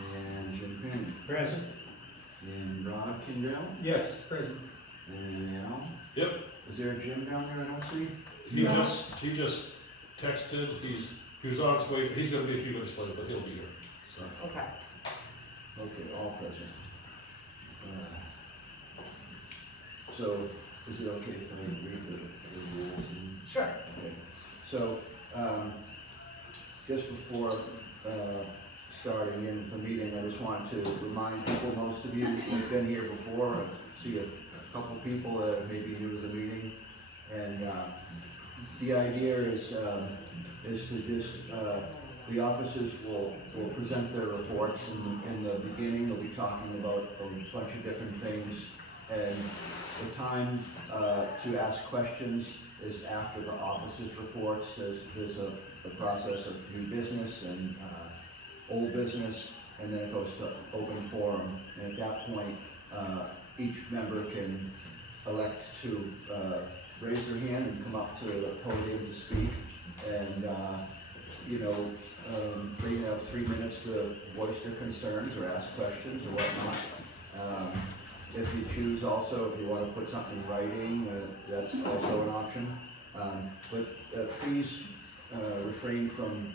And Jim Penn. Present. And Rod Kindell. Yes, present. And Al. Yep, Is there a Jim down there I don't see? he just texted, he was on his way, he's gonna be a few minutes late, but he'll be here, so. Okay. Okay, all present. So, is it okay if I read the rules? Sure. Okay. So, just before starting in the meeting, I just wanted to remind people, most of you have been here before. I see a couple people that may be new to the meeting. And the idea is to just, the officers will present their reports in the beginning. They'll be talking about a bunch of different things. And the time to ask questions is after the officers' reports. There's a process of new business and old business, and then it goes to open forum. And at that point, each member can elect to raise their hand and come up to the podium to speak. And they have 3 minutes to voice their concerns or ask questions or whatnot. If you choose also, if you want to put something in writing, that's also an option. But please refrain from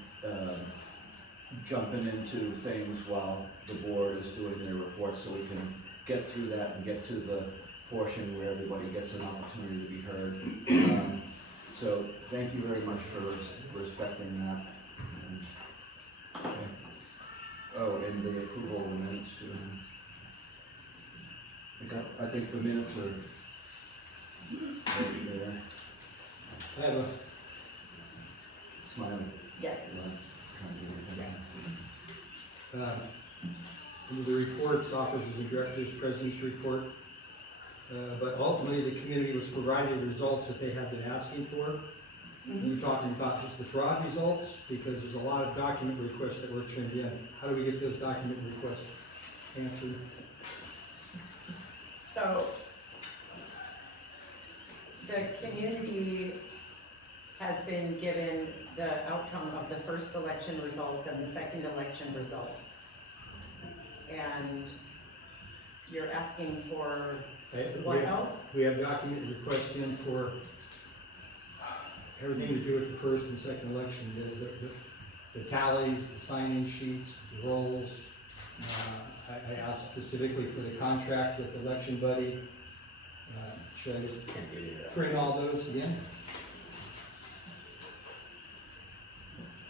jumping into things while the board is doing their report, so we can get through that and get to the portion where everybody gets an opportunity to be heard. So thank you very much for respecting that. Okay. Oh, and the approval of the minutes too. I think the minutes are right there. I have a, Smiley. Yes. under the reports, officers and directors, president's report. But ultimately, the community was provided the results that they have been asking for. And we're talking about just the fraud results, because there's a lot of document requests that were turned in. How do we get those document requests answered? So, the community has been given the outcome of the first election results and the second election results. And you're asking for what else? We have document requests in for everything to do with the first and second election, the tallies, the sign-in sheets, the rolls. I asked specifically for the contract with Election Buddy. Should I just print all those again?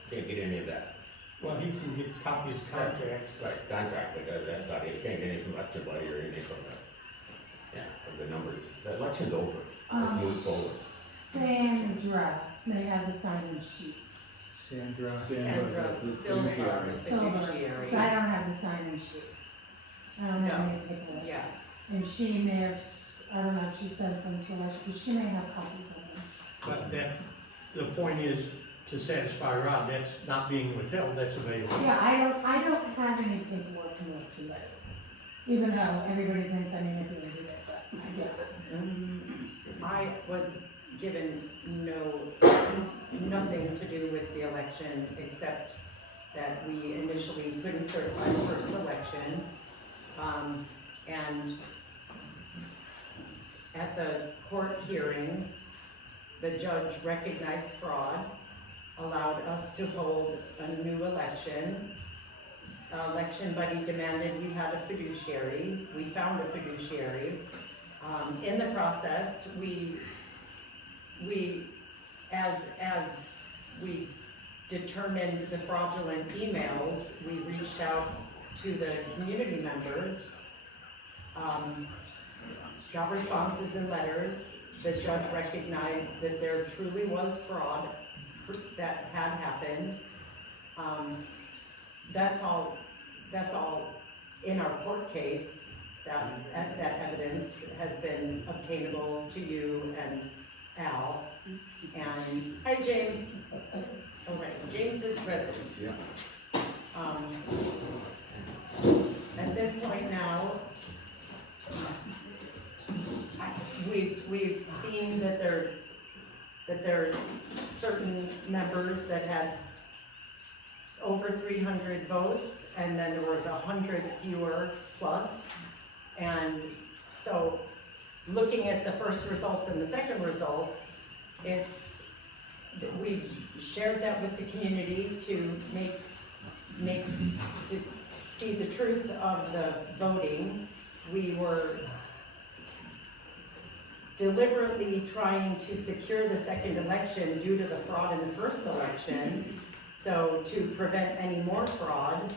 Can't get any of that. Well, he can get a copy of the contract. Right, contract, but that's about it. You can't get anything from election buddy or anything from the numbers. The election's over. Let's move forward. Sandra may have the sign-in sheets. Sandra the Silva, fiduciary. the Silver, fiduciary. so I don't have the sign-in sheets. I don't have any paperwork. Yeah, And she may have, I don't know if she sent them to us, but she may have copies of them. But the point is, to satisfy Rob, that's not being withheld, that's available. Yeah, I don't have any paperwork from Election Buddy. Even though everybody thinks I manipulated it, but I don't. I was given nothing to do with the election, except that we initially couldn't certify the first election. And at the court hearing, the judge recognized fraud, allowed us to hold a new election. Election Buddy demanded we had a fiduciary. We found a fiduciary. In the process, as we determined the fraudulent emails, we reached out to the community members, got responses and letters. The judge recognized that there truly was fraud that had happened. That's all in our court case. That evidence has been obtainable to you and Al. And hi, James. All right, James is present. Yeah. At this point now, we've seen that there's certain members that had over 300 votes, and then there was 100 fewer plus. And so, looking at the first results and the second results, we've shared that with the community to to see the truth of the voting. We were deliberately trying to secure the second election due to the fraud in the first election. So to prevent any more fraud,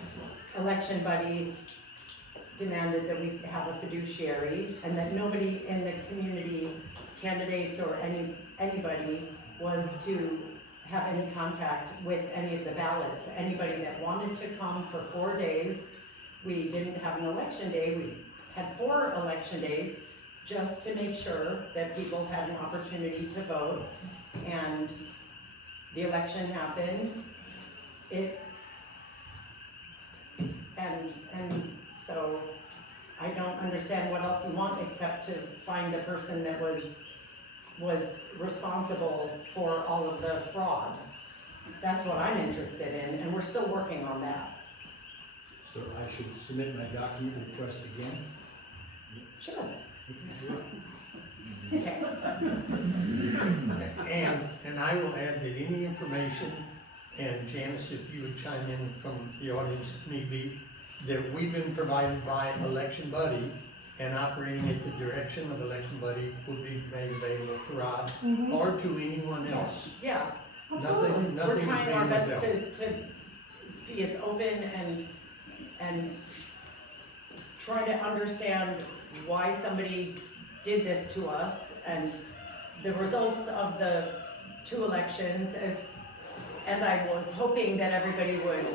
Election Buddy demanded that we have a fiduciary and that nobody in the community, candidates or anybody, was to have any contact with any of the ballots. Anybody that wanted to come for 4 days, we didn't have an election day, we had 4 election days just to make sure that people had an opportunity to vote. And the election happened. And so I don't understand what else you want except to find the person that was responsible for all of the fraud. That's what I'm interested in, and we're still working on that. So I should submit my document request again? Sure. Okay. And I will add that any information, and Janice, if you would chime in from the audience if need be, that we've been provided by Election Buddy and operating at the direction of Election Buddy would be made available to Rod or to anyone else. Yeah. Nothing We're is trying our being best withheld. to be as open and try to understand why somebody did this to us, and the results of the 2 elections, as I was hoping that everybody would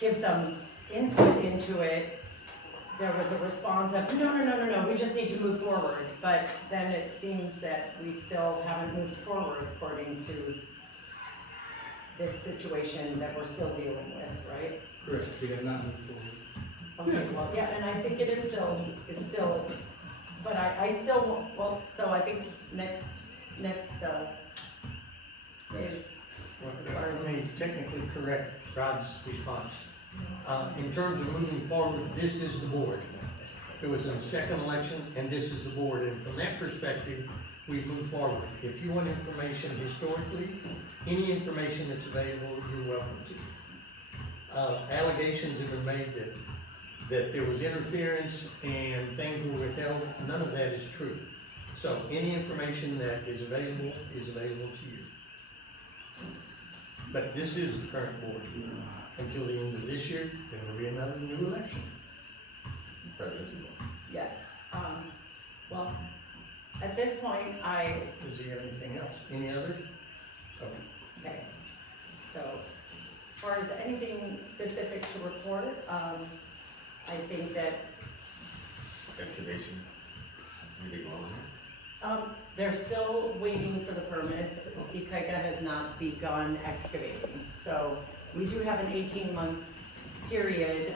give some input into it, there was a response of, no, we just need to move forward. But then it seems that we still haven't moved forward according to this situation that we're still dealing with, right? Correct, we have not moved forward. Okay, well, yeah, and I think it is still, but I still, well, so I think next is, as far as- Let me technically correct Rod's response. In terms of moving forward, this is the board. It was in the second election, and this is the board, and from that perspective, we move forward. If you want information historically, any information that's available, you're welcome to. Allegations have been made that there was interference and things were withheld. None of that is true. So any information that is available to you. But this is the current board. Until the end of this year, there will be another new election. President. yes. Well, at this point, Does he have anything else? Any other? okay, so as far as anything specific to report, I think that Excavation. Anything wrong? they're still waiting for the permits. Ikaika has not begun excavating. So we do have an 18-month period.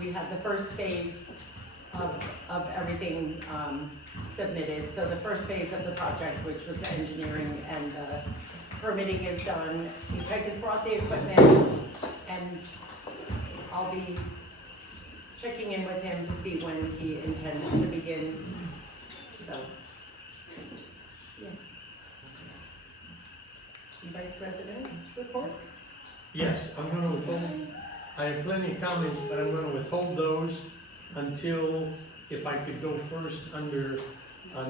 We had the first phase of everything submitted. So the first phase of the project, which was the engineering and the permitting, is done. Ikaika's brought the equipment, and I'll be checking in with him to see when he intends to begin. So, yeah. Vice President's report? Yes, I'm gonna withhold, I have plenty of comments, but I'm gonna withhold those until, if I could go first under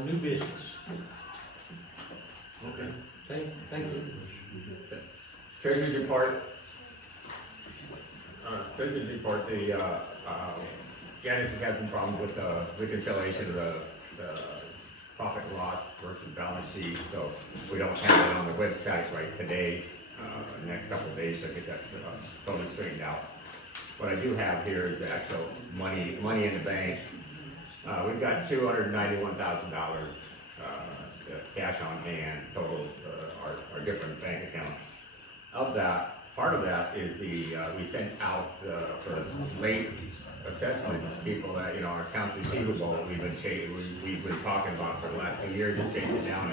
new business. Okay. Thank you. Treasurer's report. Treasurer's report, Janice has had some problems with the reconciliation of the profit loss versus balance sheet, so we don't have it on the website right today. The next couple of days, I'll get that totally straightened out. What I do have here is the actual money in the bank. We've got $291,000 cash on hand, total, our different bank accounts. Of that, part of that is we sent out for late assessments, people that, our accounts receivable, we've been talking about for the last 2 years, to chase it down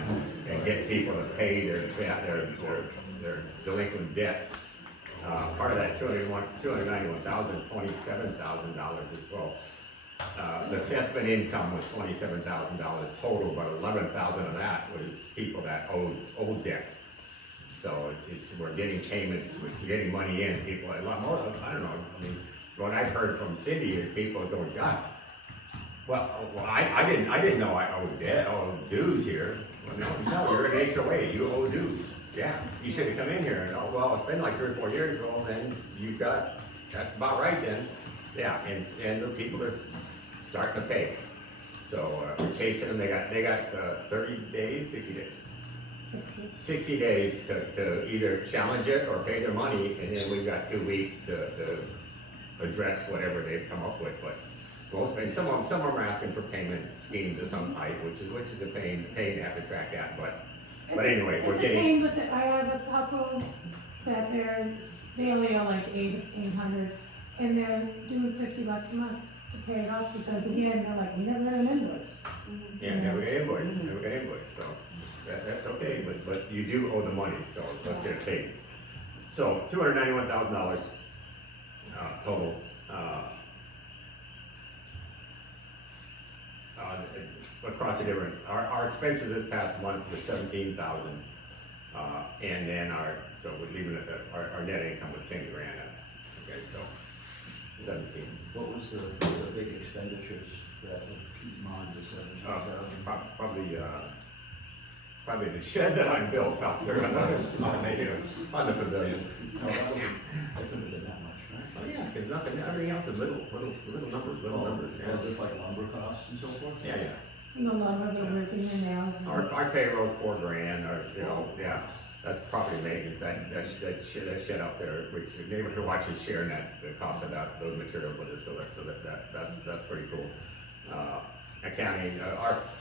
and get people to pay their delinquent debts. Part of that $291,000, $27,000 as well. The assessment income was $27,000 total, but 11,000 of that was people that owed debt. So we're getting payments, we're getting money in, people, a lot more, I don't know, I mean, what I've heard from Cindy is people going, God, well, I didn't know I owed dues here. Well, no, you're an HOA, you owe dues. Yeah, you should have come in here, and, oh, well, it's been like 3 or 4 years, well, then that's about right then. Yeah, and the people are starting to pay. So, we're chasing them, they got 30 days, 60 days. 60 days to either challenge it or pay their money, and then we've got 2 weeks to address whatever they've come up with, but most, and some of them are asking for payment schemes of some type, which is a pain to have to track that, but anyway, we're getting. It's a pain, but I have a couple that they only owe like 800, and they're doing $50 a month to pay it off, because again, they're like, we never got an invoice. Yeah, never got invoice, so that's okay, but you do owe the money, so let's get it paid. So $291,000 total. Across the different, our expenses this past month was 17,000, and then so we're leaving it at our net income was 10 grand. Okay, so 17. What was the big expenditures that would keep them on to 17,000? Probably the shed that I built out there on the pavilion. No, that couldn't have been that much, right? Oh yeah, because everything else is little numbers, yeah. Well, just like lumber costs and so forth? Yeah. No longer the roofing and nails. Our payroll's $4 grand, yeah, that's property maintenance, that shed up there, which the neighborhood watches sharing the cost of those materials with us, so that's pretty cool. Accounting,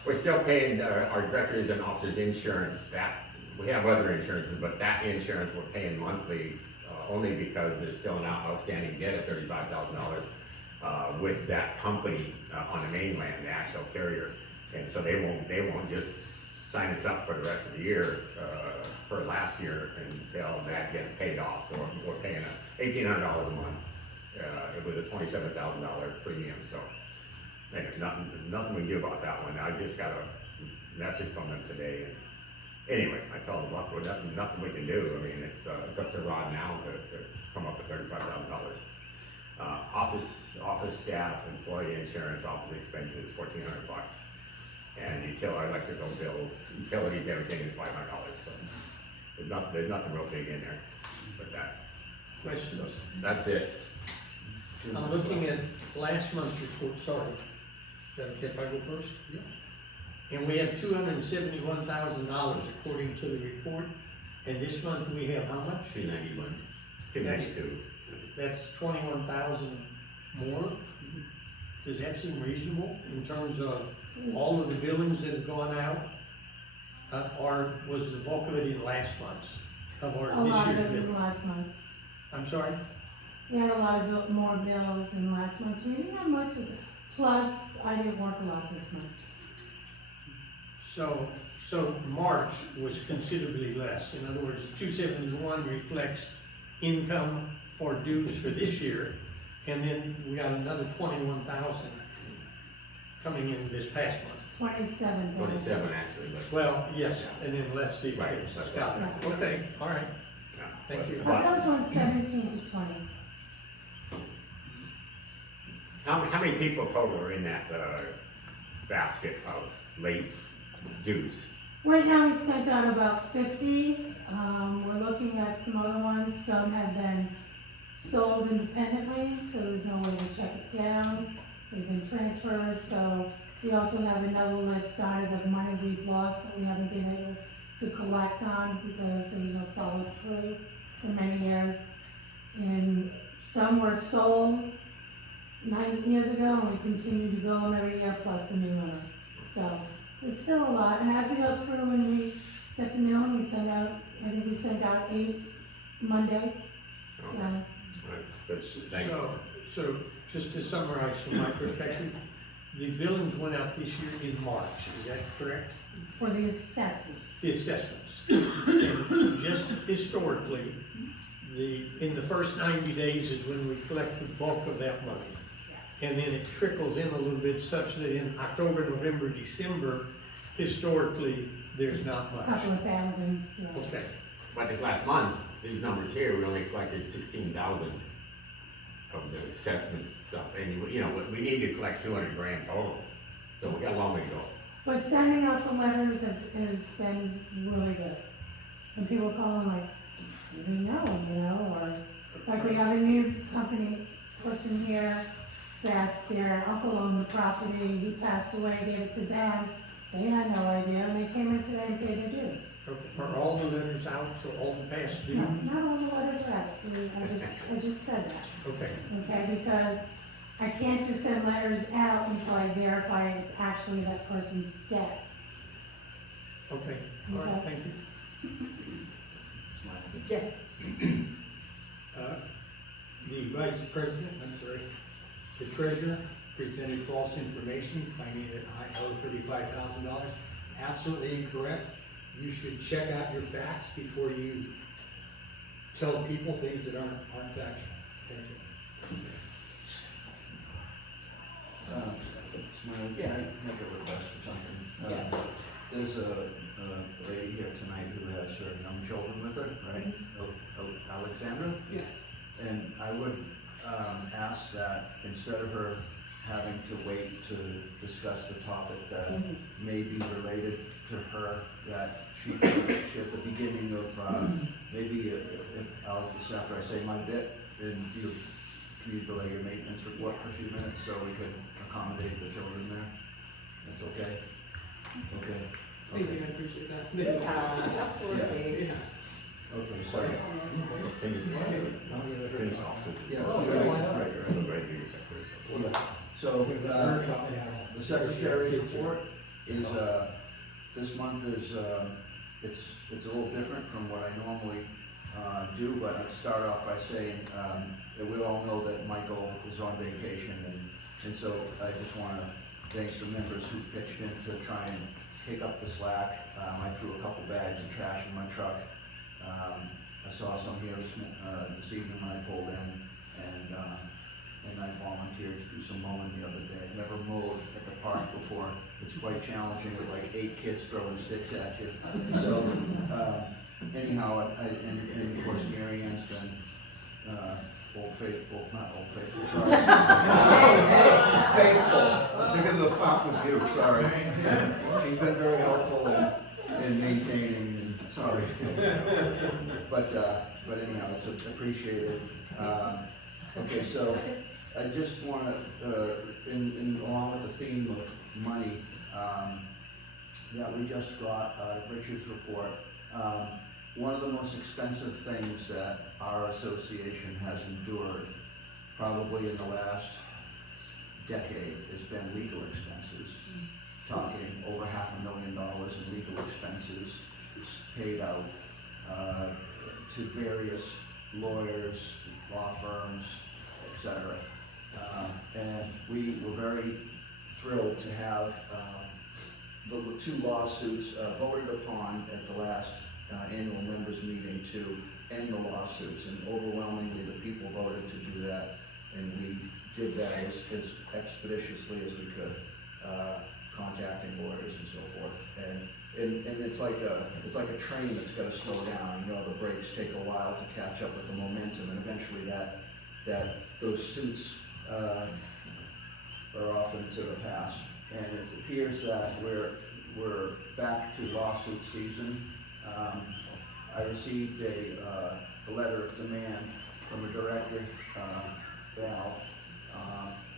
we're still paying our directors and officers insurance, we have other insurances, but that insurance we're paying monthly, only because there's still an outstanding debt of $35,000 with that company on the mainland, the actual carrier. And so they won't just sign us up for the rest of the year, for last year until that gets paid off. So we're paying $1,800 a month. It was a $27,000 premium, so anyway, nothing we can do about that one. I just got a message from them today. And anyway, I told them, look, nothing we can do. I mean, it's up to Rod now to come up with $35,000. Office staff, employee insurance, office expenses, $1,400. And our electrical bills, utilities, everything is $500, so there's nothing real big in there, but Questions? that's it. I'm looking at last month's report, sorry. Is that okay if I go first? Yeah. And we have $271,000 according to the report, and this month we have how much? 291, 292. That's 21,000 more. Does that seem reasonable in terms of all of the billings that have gone out? Or was the bulk of it in last month's, of our A lot this of year's it was bill? last month. I'm sorry? We had a lot of more bills than last month. We didn't have much, plus I didn't work a lot this month. So March was considerably less. In other words, 271 reflects income for dues for this year, and then we got another 21,000 coming in this past month. 27. 27 actually, but. Well, yes, and then less the Right, expenses. that's Got it. right. Okay, all right. Yeah, Thank but- you. Our bills went 17 to 20. How many people total are in that basket of late dues? Right now, we sent out about 50. We're looking at some other ones. Some have been sold independently, so there's no way to check it down. They've been transferred, so we also have another list started of money we've lost that we haven't been able to collect on because there was no follow through for many years. And some were sold 9 years ago, and we continue to bill them every year, plus the new owner. So there's still a lot, and as we go through and we get the new one, we send out, I think we sent out 8 Monday. So, Right, good, thanks. So just to summarize from my perspective, the billings went out this year in March, is that correct? for the assessments. The assessments. And just historically, in the first 90 days is when we collect the bulk of that money. And then it trickles in a little bit such that in October, November, December, historically, there's not A much. couple of thousand, yeah. Okay, But this last month, these numbers here, we only collected 16,000 of the assessment stuff, and you know, we need to collect 200 grand total, so we got a long way to go. But sending out the letters has been really good. And people call them like, you didn't know, you know, or like we have a new company person here that their uncle owned the property, he passed away, gave it to them. They had no idea, and they came in today and paid their dues. are all the letters out, so all the past due? No, not all the letters are out. I just said that, Okay, okay, because I can't just send letters out until I verify it's actually that person's debt. okay, all right, thank you. Yes. The vice president, the treasurer presented false information claiming that I owe $35,000. Absolutely incorrect. You should check out your facts before you tell people things that aren't factual. Thank you. Smiley, can I make a request for something? Yes. There's a lady here tonight who has her young children with her, right? Alexandra? Yes. And I would ask that instead of her having to wait to discuss the topic that may be related to her, that she at the beginning of, maybe if Alex, just after I say my bit, and can you delay your maintenance report for a few minutes so we could accommodate the children there? That's okay? Okay. Thank you, I appreciate that. Absolutely. Yeah. Okay, sorry. Finish off. Yeah, Oh, right, why not? right. Right. So, the secretary's report is, this month is, it's a little different from what I normally, do, but I'd start off by saying, that we all know that Michael is on vacation, and so I just wanna thank the members who pitched in to try and pick up the slack. I threw a couple bags of trash in my truck. I saw some here this evening when I pulled in, and I volunteered to do some mowing the other day. Never mowed at the park before. It's quite challenging with like 8 kids throwing sticks at you. So, anyhow, and of course Mary Ann's been, not old faithful, sorry. Faithful. I was thinking of the Fountain of Youth, sorry. She's been very helpful in maintaining, and sorry. But anyhow, it's appreciated. Okay, so I just wanna, along with the theme of money, that we just got, Richard's report. One of the most expensive things that our association has endured, probably in the last decade, has been legal expenses. Talking over $500,000 in legal expenses paid out to various lawyers, law firms, etc. And we were very thrilled to have the 2 lawsuits voted upon at the last annual members meeting to end the lawsuits, and overwhelmingly the people voted to do that, and we did that as expeditiously as we could, contacting lawyers and so forth. And it's like a train that's got to slow down. You know, the brakes take a while to catch up with the momentum, and eventually those suits are often to the past. And it appears that we're back to lawsuit season. I received a letter of demand from a director, Val,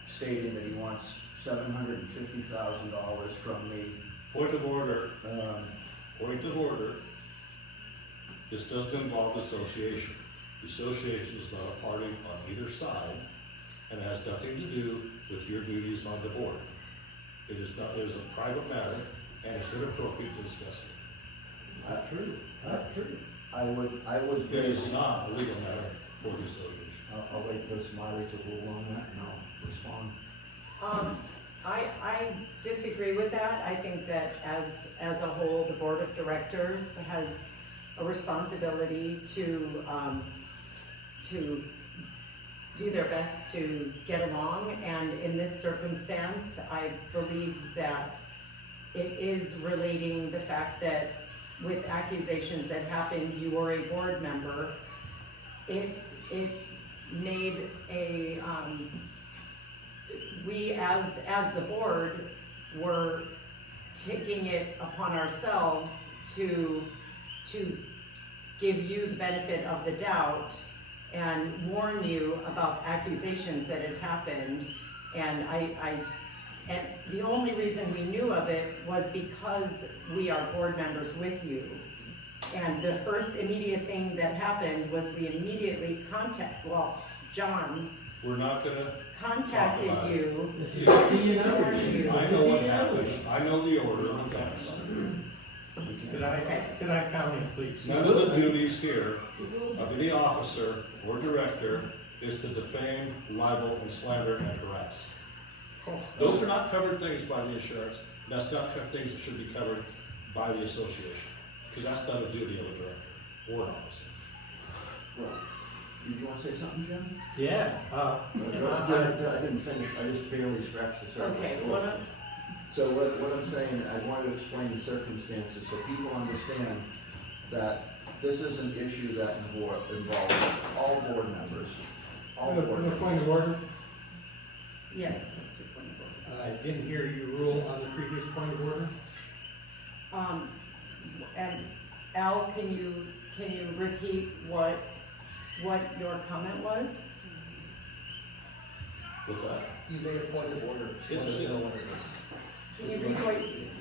stating that he wants $750,000 from me. Point of order. Point of order. This doesn't involve the association. The association is not a party on either side, and it has nothing to do with your duties on the board. It is a private matter, and it's inappropriate to discuss it. Not true. Not true. I would. It is not a legal matter for the association. I'll wait for Smiley to rule on that, and I'll respond. I disagree with that. I think that as a whole, the board of directors has a responsibility to to do their best to get along, and in this circumstance, I believe that it is relating the fact that with accusations that happened, you were a board member, it made a, we as the board were taking it upon ourselves to give you the benefit of the doubt and warn you about accusations that had happened. And and the only reason we knew of it was because we are board members with you. And the first immediate thing that happened was we immediately John We're not gonna, contacted Talk about you. This is to being warn understood. you. I know what happened, I know the order of events. Could I comment, please? None of the duties here of any officer or director is to defame, libel, and slander and harass. Those are not covered things by the insurance, and that's not things that should be covered by the association, because that's not a duty of a director or an officer. Well, did you wanna say something, Jim? Yeah, I didn't finish, I just barely scratched the surface. Okay, So what I'm saying, I want to explain the circumstances so people understand that this is an issue that involves all board members, all board Point members. of order, yes. I didn't hear you rule on the previous point of order. And Al, can you repeat what your comment was? What's that? You made a point of order. She Yes, wants I to know did. what it is. Can you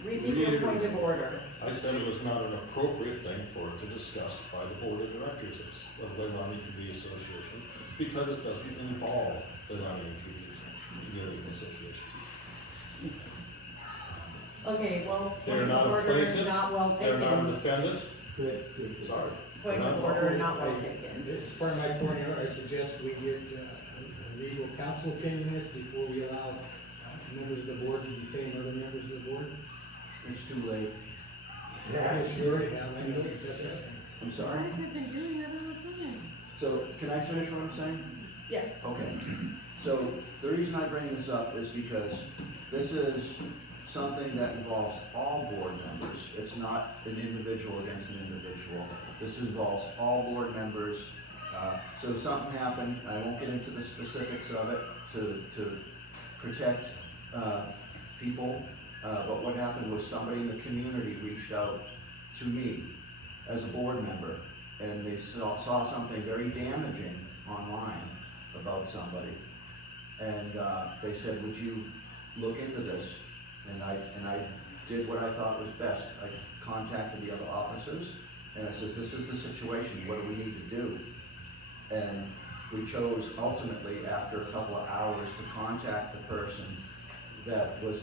repeat your point of order? I said it was not an appropriate thing for it to discuss by the board of directors of the Leilani Community Association, because it doesn't involve the Leilani Community Association. Okay, well, They're point not of a order plaintiff, not well they're not a taken. defendant, Good. sorry. Point of order not well taken. As part of my point of order, I suggest we get a legal counsel opinion this before we allow members of the board to defame other members of the board. It's too late. Yeah, you already have, I know that's it. I'm You sorry. guys have been doing that all the time. So can I finish what I'm saying? Yes. Okay, so the reason I bring this up is because this is something that involves all board members. It's not an individual against an individual. This involves all board members. So something happened, I won't get into the specifics of it to protect people, but what happened was somebody in the community reached out to me as a board member, and they saw something very damaging online about somebody. And they said, would you look into this? And I did what I thought was best. I contacted the other officers, and I said, this is the situation, what do we need to do? And we chose ultimately, after a couple of hours, to contact the person that was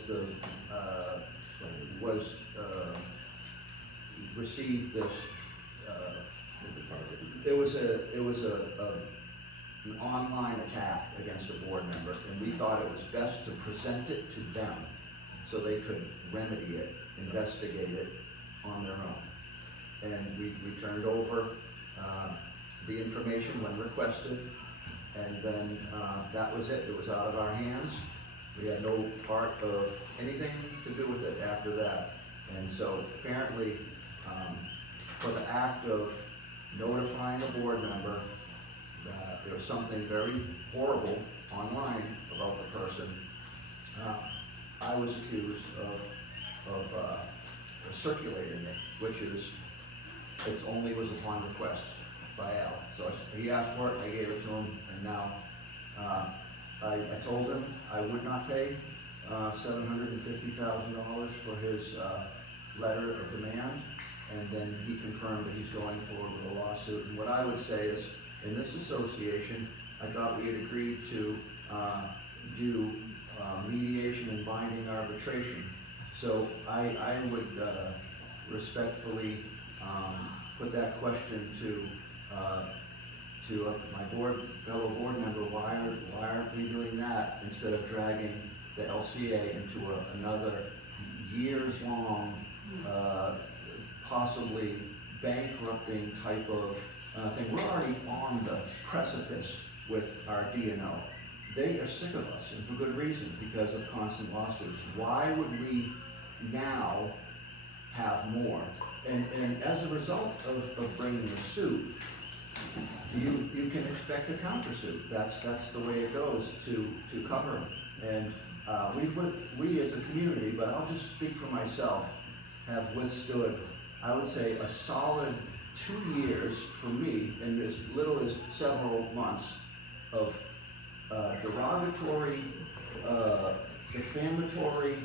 received this, it was an online attack against a board member, and we thought it was best to present it to them so they could remedy it, investigate it on their own. And we turned over the information when requested, and then that was it. It was out of our hands. We had no part of anything to do with it after that. And so apparently, for the act of notifying a board member that there was something very horrible online about the person, I was accused of circulating it, which is, it only was upon request by Al. So he asked for it, I gave it to him, and now I told him I would not pay $750,000 for his letter of demand, and then he confirmed that he's going forward with a lawsuit. And what I would say is, in this association, I thought we had agreed to do mediation and binding arbitration. So I would respectfully put that question to my fellow board member, why aren't we doing that instead of dragging the LCA into another years-long, possibly bankrupting type of thing. We're already on the precipice with our D&O. They are sick of us, and for good reason, because of constant lawsuits. Why would we now have more? And as a result of bringing the suit, you can expect a countersuit. That's the way it goes to cover them. And we as a community, but I'll just speak for myself, have withstood, I would say, a solid 2 years for me, in as little as several months of derogatory, defamatory,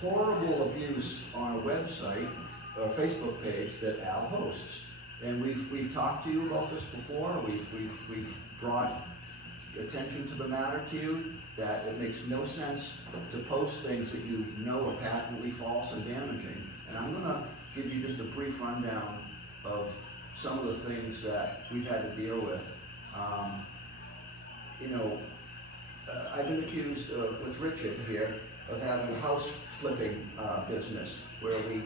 horrible abuse on a website or Facebook page that Al hosts. And we've talked to you about this before. We've brought attention to the matter to you, that it makes no sense to post things that you know are patently false and damaging. And I'm gonna give you just a brief rundown of some of the things that we've had to deal with. I've been accused with Richard here of having a house flipping business where we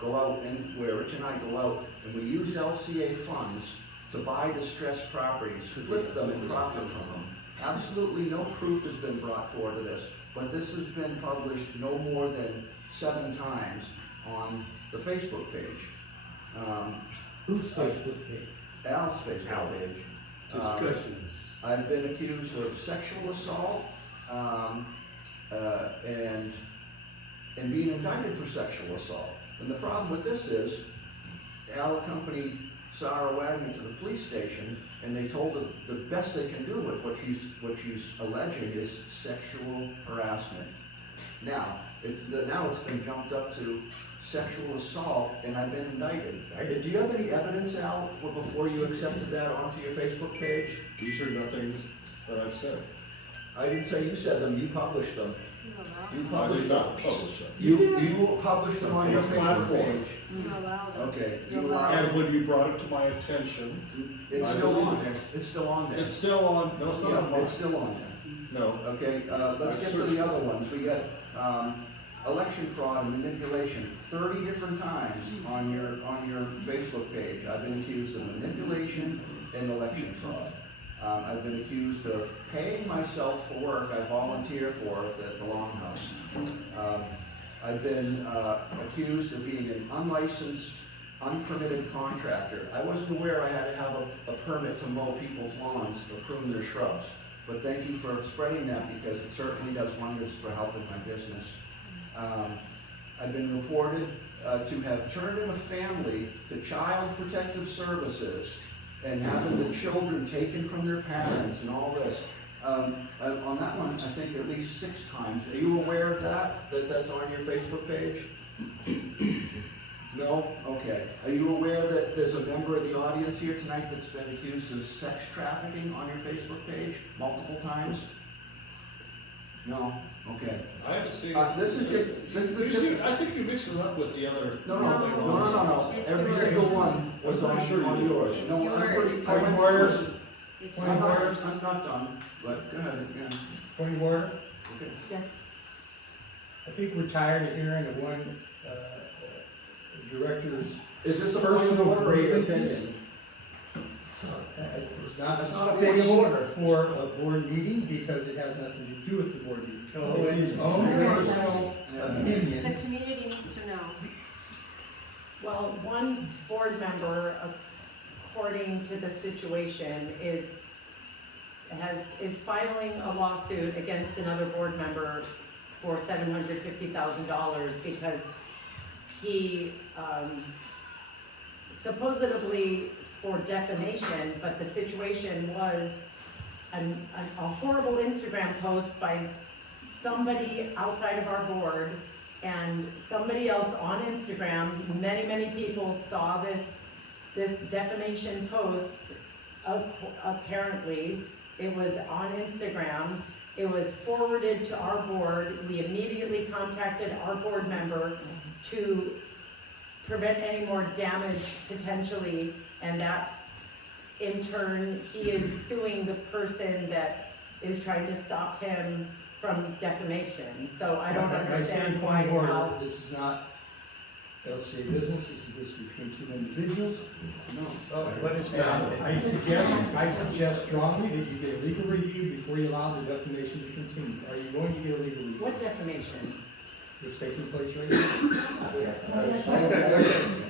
go out and where Rich and I go out and we use LCA funds to buy distressed properties, flip them and profit from them. Absolutely no proof has been brought forward to this, but this has been published no more than 7 times on the Facebook page. Whose Facebook page? Al's Facebook page. Discussion. I've been accused of sexual assault, and being indicted for sexual assault. And the problem with this is, Al accompanied Sarah Wagner to the police station, and they told her the best they can do with what she's alleging is sexual harassment. Now it's been jumped up to sexual assault, and I've been indicted. Do you have any evidence, Al, before you accepted that onto your Facebook page? These are nothing that I've said. I didn't say you said them, you published them. You I published did them. not publish them. You published them on your Facebook Platform. page. You allow them. Okay, you You allowed And it. when you brought it to my attention, It's I still on deleted there. It's still on there. it's still on, no, it's not on Yeah, mine. it's still on there. No, Okay, let's get to the other ones. We got, election fraud and manipulation, 30 different times on your Facebook page. I've been accused of manipulation and election fraud. I've been accused of paying myself for work I volunteer for at the Longhouse. I've been accused of being an unlicensed, unpermitted contractor. I wasn't aware I had to have a permit to mow people's lawns or prune their shrubs. But thank you for spreading that, because it certainly does wonders for helping my business. I've been reported to have turned in a family to Child Protective Services and having the children taken from their parents and all this. On that one, I think at least 6 times. Are you aware of that's on your Facebook page? No? Okay. Are you aware that there's a member of the audience here tonight that's been accused of sex trafficking on your Facebook page multiple times? No? Okay. I haven't seen. This is the You see, I think you're mixing it up with the other. No. It's Every yours. single one was I'm pretty sure on you did. yours. It's No, I'm yours. pretty- I went Point of order. through it. It's Point of yours. order. I'm not done, but go ahead, yeah. Point of order. Okay. Yes. I think we're tired of hearing of one director's Is this a point of personal order or grievances. opinion? It's not It's not a fitting point of order. for a board meeting because it has nothing to do with the board meeting. Oh, It's his own personal The opinion. community needs to know. Well, one board member, according to the situation, is filing a lawsuit against another board member for $750,000 because he, supposedly for defamation, but the situation was a horrible Instagram post by somebody outside of our board, and somebody else on Instagram. Many people saw this defamation post. Apparently, it was on Instagram. It was forwarded to our board. We immediately contacted our board member to prevent any more damage potentially, and that in turn, he is suing the person that is trying to stop him from defamation. So I don't My understand same why point of order, how. this is not LCA business is a dispute between two individuals. But it's And not. I suggest strongly that you get a legal review before you allow the defamation to continue. Are you going to get a legal review? What defamation? It's taking place right now.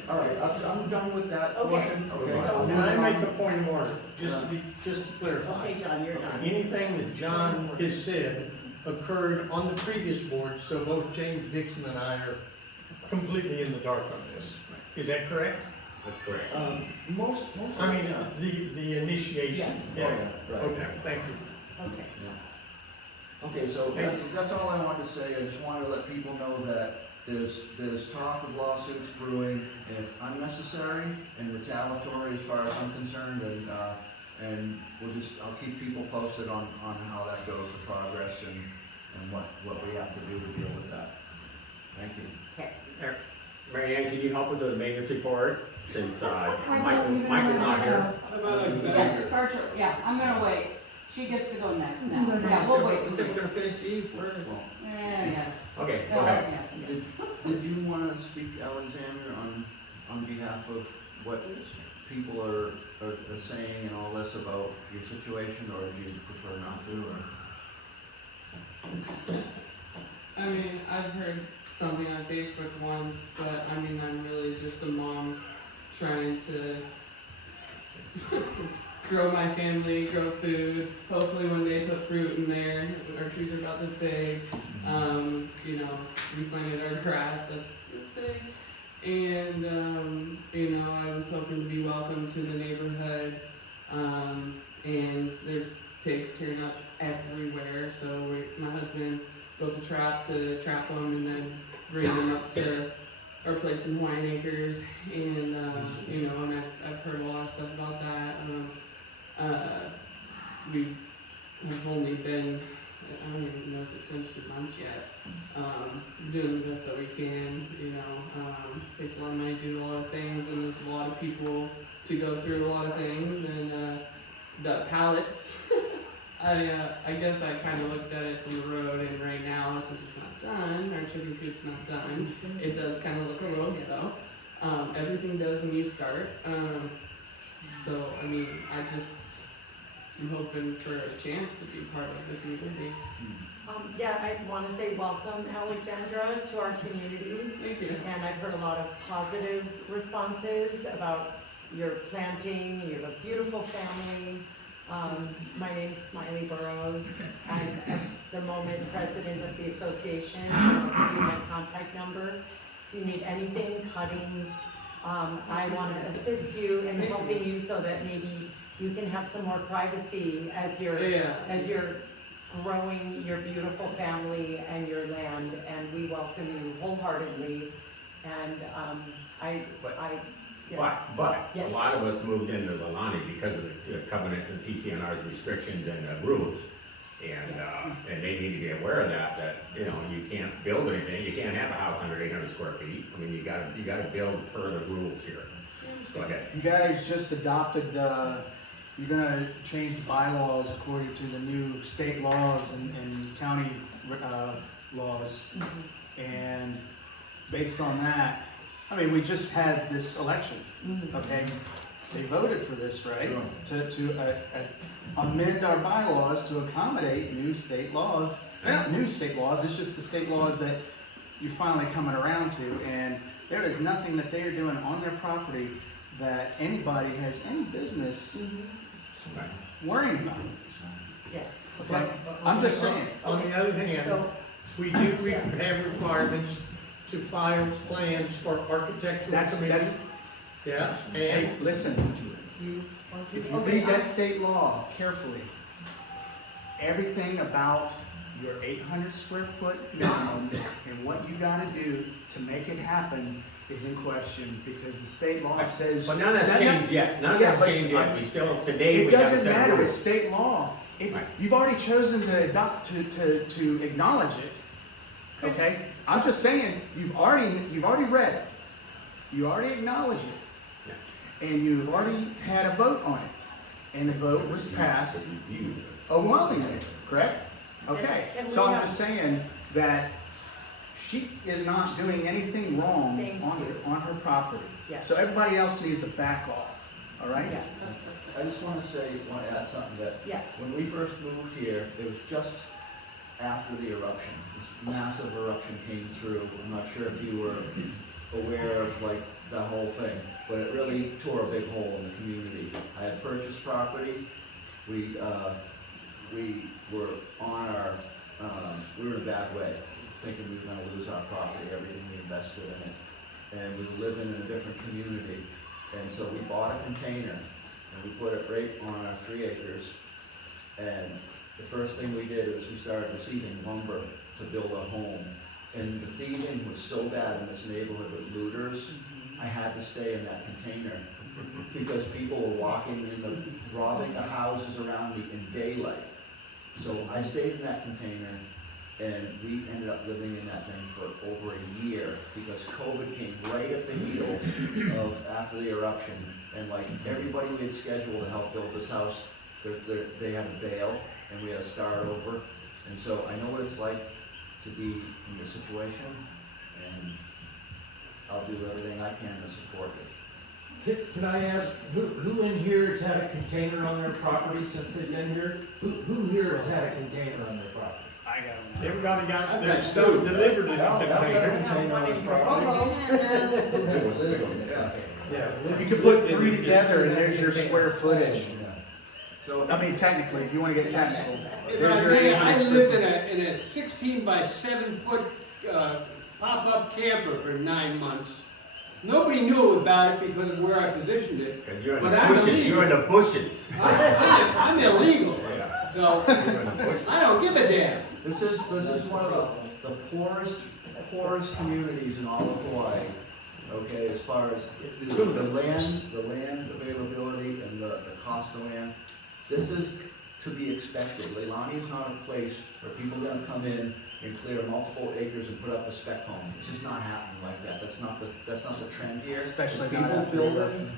All right, I'm done with that Okay. portion, okay? So- Can I make a point of order, just to clarify? Okay, John, you're done. Anything that John has said occurred on the previous board, so both James Dixon and I are completely in the dark on this. Is that correct? That's correct. Most. I mean, the initiation. Yes. Yeah, right. Okay, thank you. Okay. Okay, so that's all I wanted to say. I just wanted to let people know that there's talk of lawsuits brewing, and it's unnecessary and retaliatory as far as I'm concerned, and I'll keep people posted on how that goes, the progress, and what we have to do to deal with that. Thank you. Okay. Mary Ann, can you help us with the maintenance report, since, I Michael's don't even not know. here? Yeah, I'm gonna wait. She gets to go next You now. can go Yeah, next. we'll wait We for said you. we're gonna finish these first. Yeah. Okay, go Oh, ahead. yeah. Did you want to speak, Alexander, on behalf of what people are saying and all this about your situation, or do you prefer not to, or? I mean, I've heard something on Facebook once, but I mean, I'm really just a mom trying to grow my family, grow food. Hopefully one day put fruit in there. Our trees are about this big. You know, we planted our grass that's this big. And, you know, I was hoping to be welcome to the neighborhood. And there's pigs tearing up everywhere. So my husband built a trap to trap them and then bring them up to our place in Hawaiian Acres. And, you know, and I've heard a lot of stuff about that. We have only been, I don't even know if it's been 2 months yet, doing the best that we can, you know. Takes a lot of money to do a lot of things, and there's a lot of people to go through a lot of things, and the pallets. I guess I kind of looked at it from the road, and right now, since it's not done, our chicken coop's not done, it does kind of look a little ghetto. Everything does when you start. So, I mean, I'm hoping for a chance to be part of the community. Yeah, I want to say welcome, Alexandra, to our community. Thank you. And I've heard a lot of positive responses about your planting. You have a beautiful family. My name's Smiley Burrows. I'm at the moment president of the association. I'll give you my contact number. If you need anything, cuttings, I want to assist you in helping you so that maybe you can have some more privacy as you're growing your beautiful family and your land, and we welcome you wholeheartedly. And yes. But a Yes. lot of us moved into Lalani because of the covenants and CCNR's restrictions and the rules. And they need to be aware of that, you know, you can't build anything, you can't have a house under 800 square feet. I mean, you gotta build per the rules here. Go ahead. You guys just adopted you're gonna change the bylaws according to the new state laws and county, laws. And based on that, I mean, we just had this election, okay? They voted for this, right? To amend our bylaws to accommodate new state laws. They're not new state laws, it's just the state laws that you're finally coming around to. And there is nothing that they are doing on their property that anybody has any business worrying about. Yes. Okay? I'm just saying. On the other hand, So, we do have requirements to file plans for architectural committees. That's, Yeah, hey, and listen, if you read that state law carefully, everything about your 800 square foot minimum and what you gotta do to make it happen is in question, because the state law says. But none of that's changed yet, none of Yeah, that's but changed yet, we still, today It we have a doesn't set of matter, rules. it's state law. Right. You've already chosen to adopt, to acknowledge it, okay? I'm just saying, you've already read it. You already acknowledge it. And you've already had a vote on it. And the vote was passed overwhelmingly, correct? Okay, Can we so I'm have- just saying that she is not doing anything wrong Thank you. on her property. Yeah. So everybody else needs to back off, all right? Yeah, I just wanna add something that yeah, when we first moved here, it was just after the eruption. This massive eruption came through. I'm not sure if you were aware of like the whole thing, but it really tore a big hole in the community. I had purchased property. We were on our, we were in a bad way, thinking we were gonna lose our property, everything we invested in it. And we were living in a different community. And so we bought a container and we put it right on our 3 acres. And the first thing we did was we started receiving lumber to build a home. And the thieving was so bad in this neighborhood with looters, I had to stay in that container because people were walking robbing the houses around me in daylight. So I stayed in that container and we ended up living in that thing for over a year because COVID came right at the heels of after the eruption. And like everybody we had scheduled to help build this house, they had to bail and we had to start over. And so I know what it's like to be in this situation, and I'll do everything I can to support it. Can I ask, who in here has had a container on their property since they've been here? Who here has had a container on their property? I got them. Everybody got their stuff delivered in I've got a container. container on this property. Yeah. Yeah. You can put 3 together and there's your square footage. So, I mean, technically, if you wanna get technical. If there's I your may, I 800 lived square in a 16 by 7 foot, pop-up camper for 9 months. Nobody knew about it because of where I positioned it. Cause you're in But the I'm bushes, illegal. you're in the bushes. I'm illegal, Yeah. so You're in the bushes. I don't give a damn. this is one of the poorest communities in all of Hawaii. Okay, as far as the land availability and the cost of land, this is to be expected. Leilani is not a place where people are gonna come in and clear multiple acres and put up a spec home. It's just not happening like that. That's not the trend here. Especially It's not people after the building eruption.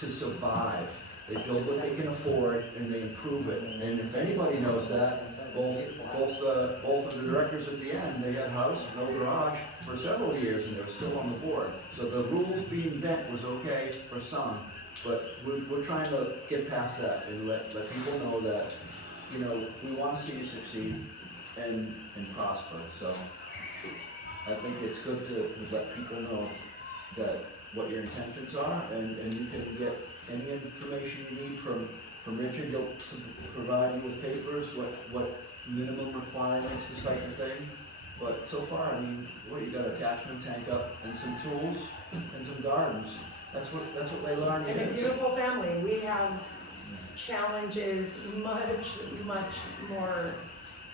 to survive. They build what they can afford and they improve it. And if anybody knows that, both of the directors at the end, they had house, no garage for several years and they were still on the board. So the rules being bent was okay for some, but we're trying to get past that and let people know that, you know, we want to see you succeed and prosper. So I think it's good to let people know that what your intentions are and you can get any information you need from Richard. He'll provide you with papers, what minimum requirements, this type of thing. But so far, I mean, you got a catchment tank up and some tools and some gardens. That's what Leilani and a is. beautiful family. We have challenges much more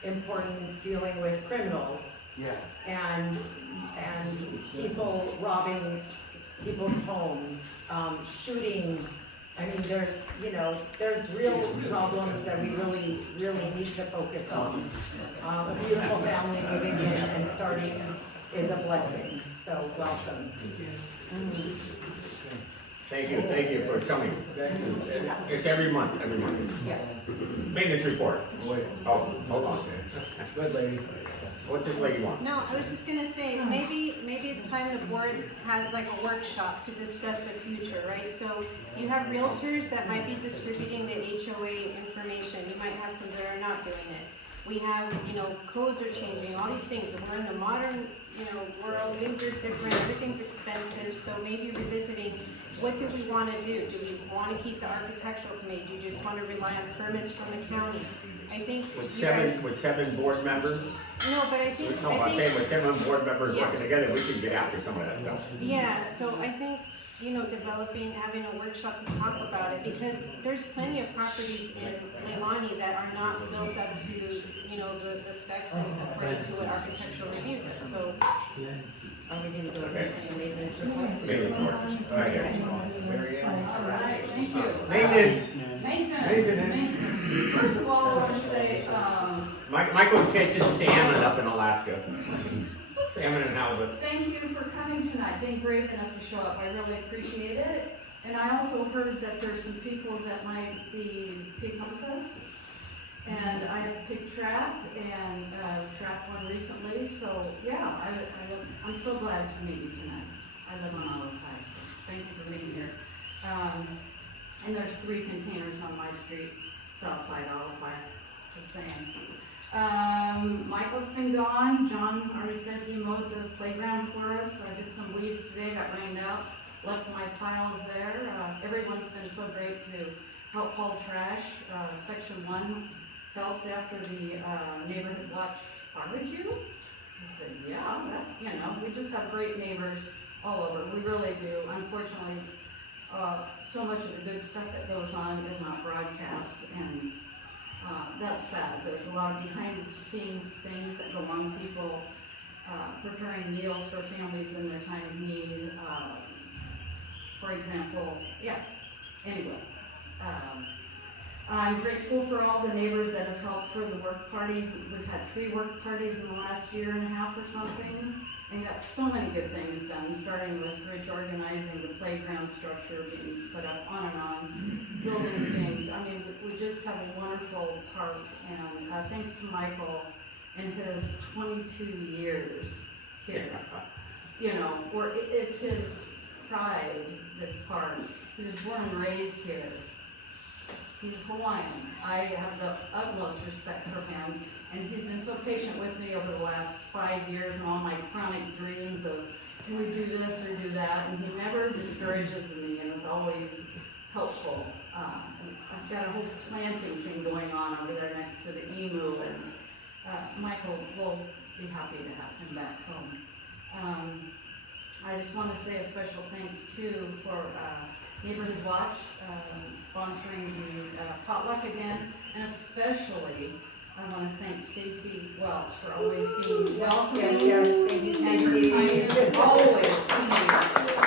important dealing with criminals Yeah. and people robbing people's homes, shooting. I mean, there's real problems that we really need to focus on. A beautiful family moving in and starting is a blessing, so welcome. Thank you for coming. Thank you. It's every month. Yeah. Maintenance report. Oh, hold on. Good lady. What's this lady want? No, I was just gonna say, maybe it's time the board has like a workshop to discuss the future, right? So you have realtors that might be distributing the HOA information, you might have some that are not doing it. We have, codes are changing, all these things, we're in the modern, world, things are different, everything's expensive, so maybe revisiting, what do we wanna do? Do we wanna keep the architectural committee? Do you just wanna rely on permits from the county? I think With you guys. seven board members? No, but I think. No, I'm saying with 7 board members working together, we can get after some of that stuff. Yeah, so I think, having a workshop to talk about it, because there's plenty of properties in Leilani that are not built up to, the specs and according to what architectural review does, so. Are we gonna go Okay. into maintenance report? Maintenance report. All right, here. Mary Ann? All right, thank you. Maintenance. Maintenance. First of all, I want to say, Michael's catching salmon up in Alaska. Salmon and halibut. thank you for coming tonight, being brave enough to show up. I really appreciate it. And I also heard that there's some people that might be picking up with us. And I have pig trap and, trapped one recently, so, yeah, I'm so glad to meet you tonight. I live on Olive High, so thank you for being here. And there's 3 containers on my street, south side Olive High, just saying. Michael's been gone. John already said he mowed the playground for us. I did some weeds today, got rained out, left my piles there. Everyone's been so great to help haul trash. Section 1 helped after the neighborhood watch barbecue. I said, yeah, we just have great neighbors all over. We really do. Unfortunately, so much of the good stuff that goes on is not broadcast, and that's sad. There's a lot of behind the scenes things that go on, people preparing meals for families in their time of need. For example, anyway. I'm grateful for all the neighbors that have helped for the work parties. We've had 3 work parties in the last year and a half or something, and got so many good things done, starting with Rich organizing the playground structure being put up, on and on, building things. I mean, we just have a wonderful park, and thanks to Michael and his 22 years here. It's his pride, this park. He was born and raised here. He's Hawaiian. I have the utmost respect for him, and he's been so patient with me over the last 5 years and all my chronic dreams of, can we do this or do that? And he never discourages me and is always helpful. I've got a whole planting thing going on over there next to the emu, and Michael will be happy to have him back home. I just want to say a special thanks too for Neighborhood Watch sponsoring the potluck again, and especially I want to thank Stacy Welch for always being welcoming Thank you, and always pleased.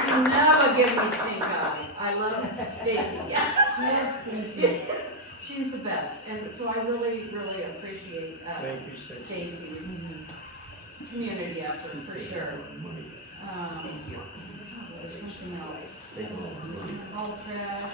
You never give me stink eye. I love Stacy. Yes, Stacy. She's the best, and so I really, really appreciate Thank you, Stacy. Stacy's community effort for sure. Thank you. There's something else. All trash.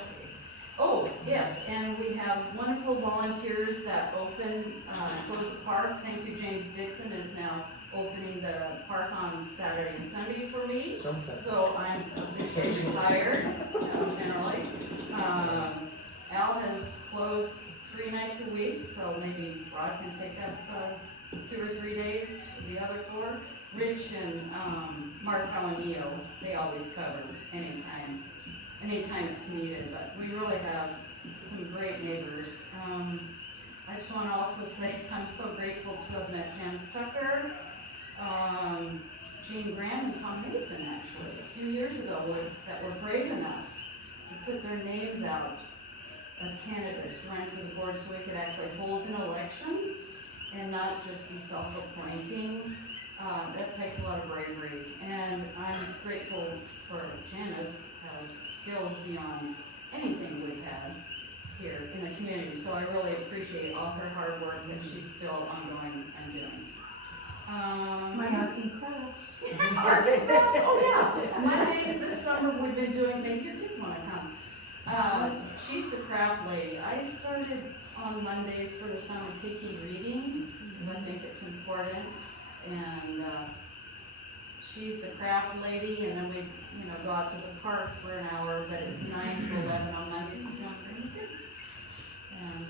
Oh, yes, and we have wonderful volunteers that close the park. Thank you, James Dixon is now opening the park on Saturday and Sunday for me. So I'm officially retired, generally. Al has closed 3 nights a week, so maybe Rod can take up 2 or 3 days, the other 4. Rich and Mark Alanillo, they always cover anytime it's needed, but we really have some great neighbors. I just want to also say I'm so grateful to have met Janice Tucker, Jean Graham, and Tom Mason actually, a few years ago, that were brave enough to put their names out as candidates to run for the board so we could actually hold an election and not just be self-appointing. That takes a lot of bravery, and I'm grateful for Janice has skills beyond anything we've had here in the community, so I really appreciate all her hard work that she's still ongoing and doing. My arts and crafts. Arts and crafts, oh yeah, Mondays this summer we've been doing, maybe your kids wanna come. She's the craft lady. I started on Mondays for the summer taking reading, because I think it's important. And she's the craft lady, and then we, go out to the park for an hour, but it's 9 to 11 on Mondays if you want to bring kids. And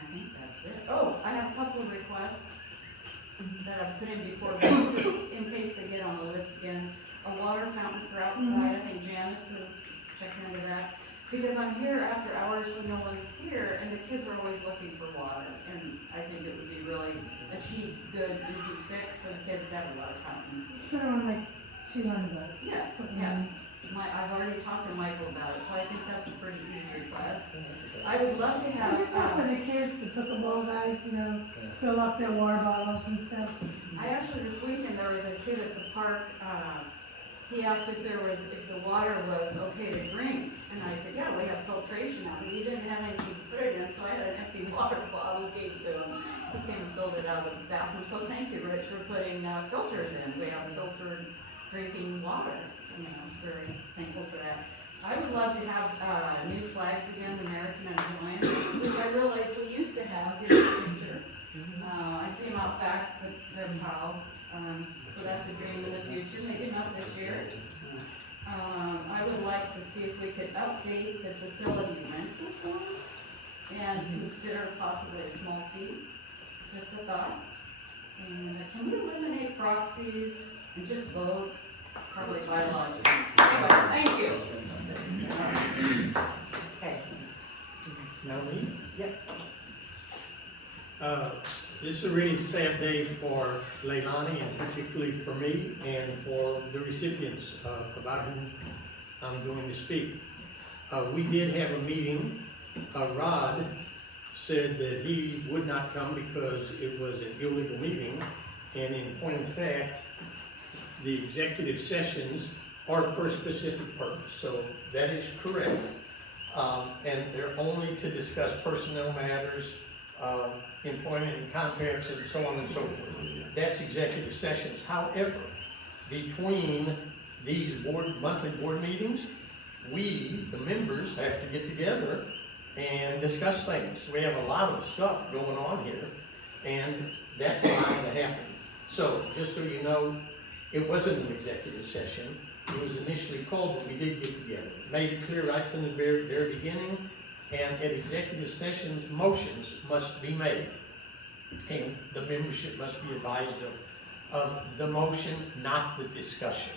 I think that's it. Oh, I have a couple of requests that I've put in before, but just in case they get on the list again. A water fountain for outside. I think Janice has checked into that. Because I'm here after hours when no one's here, and the kids are always looking for water. And I think it would be really a cheap, good, easy fix for the kids to have a water fountain. Put her on like $200. Yeah. I've already talked to Michael about it, so I think that's a pretty easy request. I would love to have. Just for the kids, the pickleball guys, fill up their water bottles and stuff. I actually, this weekend, there was a kid at the park, he asked if the water was okay to drink, and I said, yeah, we have filtration out, and he didn't have anything to put it in, so I had an empty water bottle, gave to him. He came and filled it out of the bathroom, so thank you, Rich, for putting filters in. We have filtered drinking water, very thankful for that. I would love to have new flags again, American and Hawaiian, which I realized we used to have. them out back, their POW. So that's a dream in the future, maybe not this year. I would like to see if we could update the facility rental form and consider possibly a small fee, just a thought. And can we eliminate proxies and just vote? Probably by law. Anyway, thank you. Okay. Now me? Yep. This is a really sad day for Leilani and particularly for me and for the recipients about whom I'm going to speak. We did have a meeting. Rod said that he would not come because it was an illegal meeting, and in point of fact, the executive sessions are for a specific purpose, so that is correct. And they're only to discuss personnel matters, employment and contracts and so on and so forth. That's executive sessions. However, between these monthly board meetings, we, the members, have to get together and discuss things. We have a lot of stuff going on here, and that's not going to happen. So, just so you know, it wasn't an executive session. It was initially called, but we did get together. Made it clear right from the very beginning, and at executive sessions, motions must be made. And the membership must be advised of the motion, not the discussion.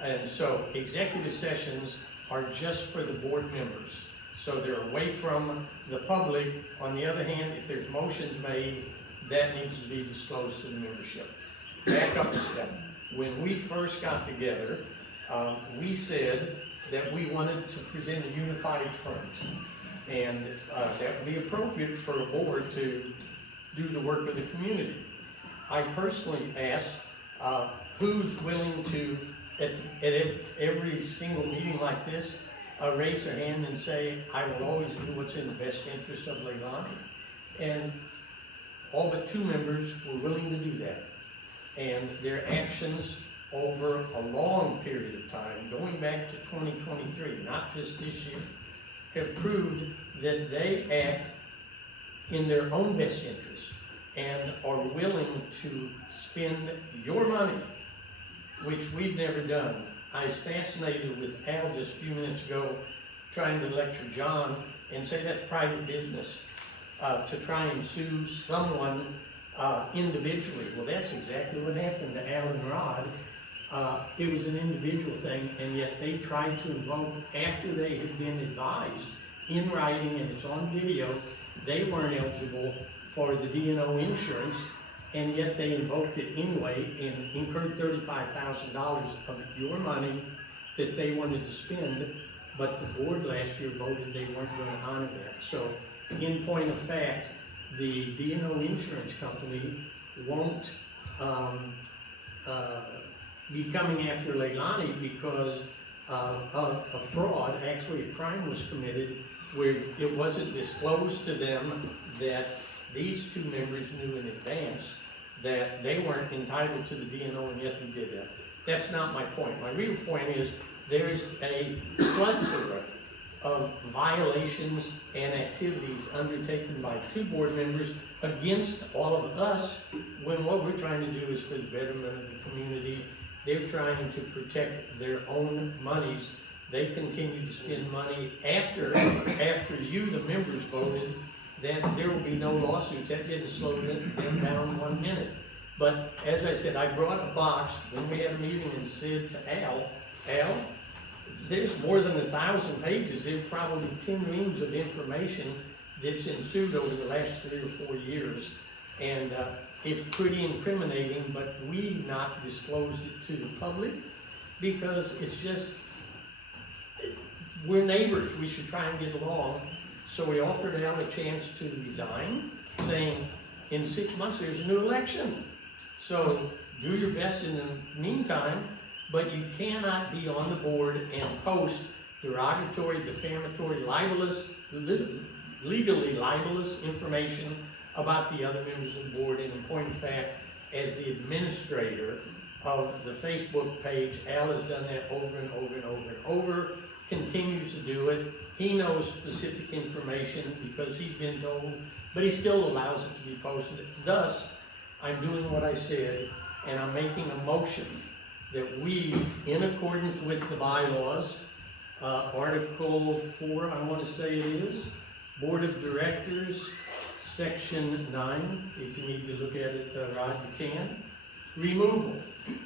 And so executive sessions are just for the board members. So they're away from the public. On the other hand, if there's motions made, that needs to be disclosed to the membership. Back up a step. When we first got together, we said that we wanted to present a unified front. And that would be appropriate for a board to do the work of the community. I personally asked who's willing to, at every single meeting like this, raise their hand and say, I will always do what's in the best interest of Leilani. And all but 2 members were willing to do that. And their actions over a long period of time, going back to 2023, not just this year, have proved that they act in their own best interest and are willing to spend your money, which we've never done. I was fascinated with Al just a few minutes ago trying to lecture John and say that's private business to try and sue someone individually. Well, that's exactly what happened to Al and Rod. It was an individual thing, and yet they tried to invoke, after they had been advised in writing, and it's on video, they weren't eligible for the D&O insurance, and yet they invoked it anyway and incurred $35,000 of your money that they wanted to spend, but the board last year voted they weren't going to honor that. So, in point of fact, the D&O insurance company won't be coming after Leilani because of a fraud. Actually, a crime was committed where it wasn't disclosed to them that these 2 members knew in advance that they weren't entitled to the D&O, and yet they did that. That's not my point. My real point is there's a plethora of violations and activities undertaken by 2 board members against all of us, when what we're trying to do is for the betterment of the community. They're trying to protect their own monies. They continue to spend money after you, the members, voted that there will be no lawsuits. That didn't slow them down 1 minute. But as I said, I brought a box when we had a meeting and said to Al, there's more than 1,000 pages. There's probably 10 reams of information that's ensued over the last 3 or 4 years. And it's pretty incriminating, but we've not disclosed it to the public because it's just, we're neighbors. We should try and get along. So we offered Al a chance to resign, saying in 6 months there's a new election. So do your best in the meantime, but you cannot be on the board and post derogatory, defamatory, libelous, legally libelous information about the other members of the board. And in point of fact, as the administrator of the Facebook page, Al has done that over and over and over and over, continues to do it. He knows specific information because he's been told, but he still allows it to be posted. Thus, I'm doing what I said, and I'm making a motion that we, in accordance with the bylaws, Article 4, I want to say it is, Board of Directors, Section 9, if you need to look at it, Rod, you can. Removal.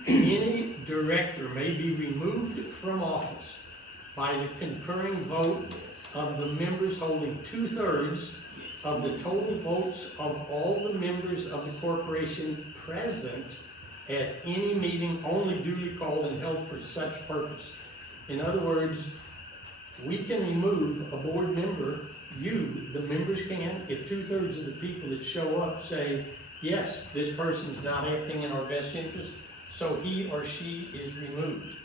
Any director may be removed from office by the concurring vote of the members holding 2/3 of the total votes of all the members of the corporation present at any meeting only duly called and held for such purpose. In other words, we can remove a board member, the members can, if 2/3 of the people that show up say, yes, this person's not acting in our best interest, so he or she is removed.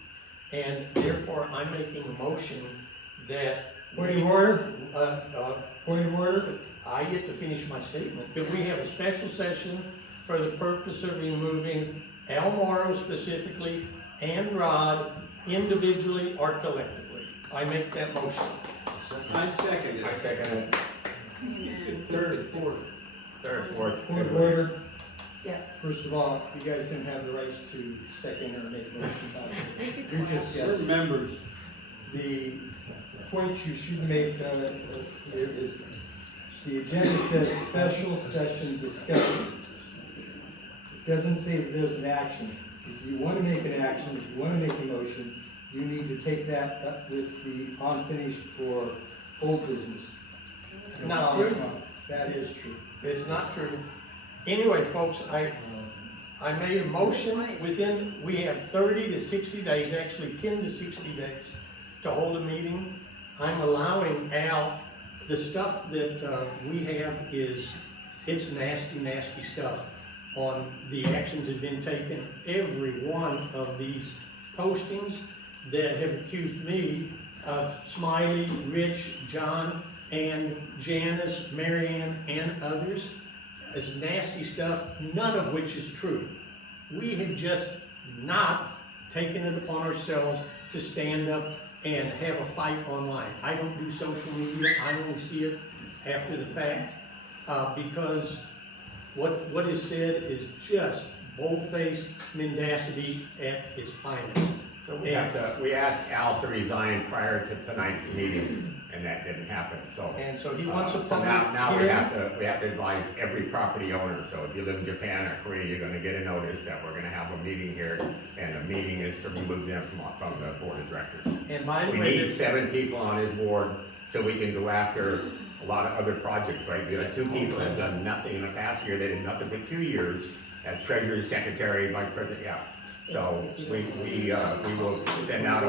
And therefore, I'm making a motion that. Point of order? Point of order? I get to finish my statement, that we have a special session for the purpose of removing Al Morrow specifically and Rod individually or collectively. I make that motion. I second it. I second it. Amen. Third, fourth. Third, fourth. Point of order. Yes. First of all, you guys didn't have the rights to second or make motions on it. Make it You quiet. just We're guessed. members. The point you should make here is, the agenda says special session discussion. It doesn't say that there's an action. If you want to make an action, if you want to make a motion, you need to take that up with the unfinished or old business. Not true. That is true. It's not true. Anyway, folks, I made a motion within, we have 30 to 60 days, actually 10 to 60 days to hold a meeting. I'm allowing Al, the stuff that we have it's nasty, nasty stuff on the actions that have been taken. Every one of these postings that have accused me of Smiley, Rich, John, and Janice, Marianne, and others is nasty stuff, none of which is true. We have just not taken it upon ourselves to stand up and have a fight online. I don't do social media, I only see it after the fact, because what is said is just bold-faced mendacity at its finest. So we asked Al to resign prior to tonight's meeting, and that didn't happen, so. And so he wants a So public now we hearing. have to advise every property owner, so if you live in Japan or Korea, you're gonna get a notice that we're gonna have a meeting here, and the meeting is to remove them from the board of directors. And by the We way, need 7 people on his board, so we can go after a lot of other projects, right? We have 2 people that have done nothing in the past year, they did nothing for 2 years, as treasurer, secretary, vice president, yeah. So we will send out a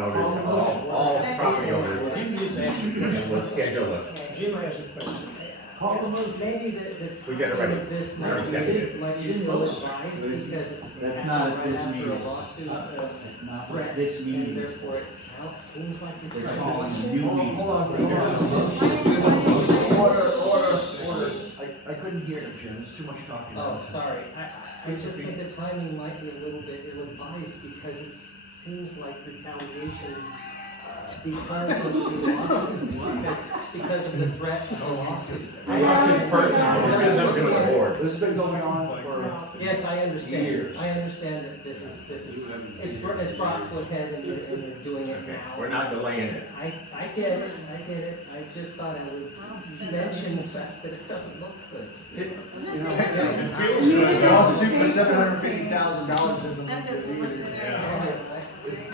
notice to all property owners, Jim just asked you a question. and we'll schedule it. Jim has a question. Maybe the We get it ready. timing of this We already might seconded be, it. might be ill-advised because it That's happened not at right this after a meeting. lawsuit, It's not threat, at this and meeting. therefore it seems like you're They're trying calling to. a new meeting. Hold on. Order. I couldn't hear him, Jim, there's too much talking. Oh, sorry, I just think the timing might be a little bit ill-advised because it seems like retaliation because of the lawsuit, because of the threat of the lawsuit. Nothing personal, this has nothing to do with the board. This has been going on for Yes, I understand. Years. I understand that this is, it's brought to a head and you're doing it Okay, now. we're not delaying it. I get it, I just thought I would mention the fact that it doesn't look good. Lawsuit for $750,000 isn't. That doesn't look good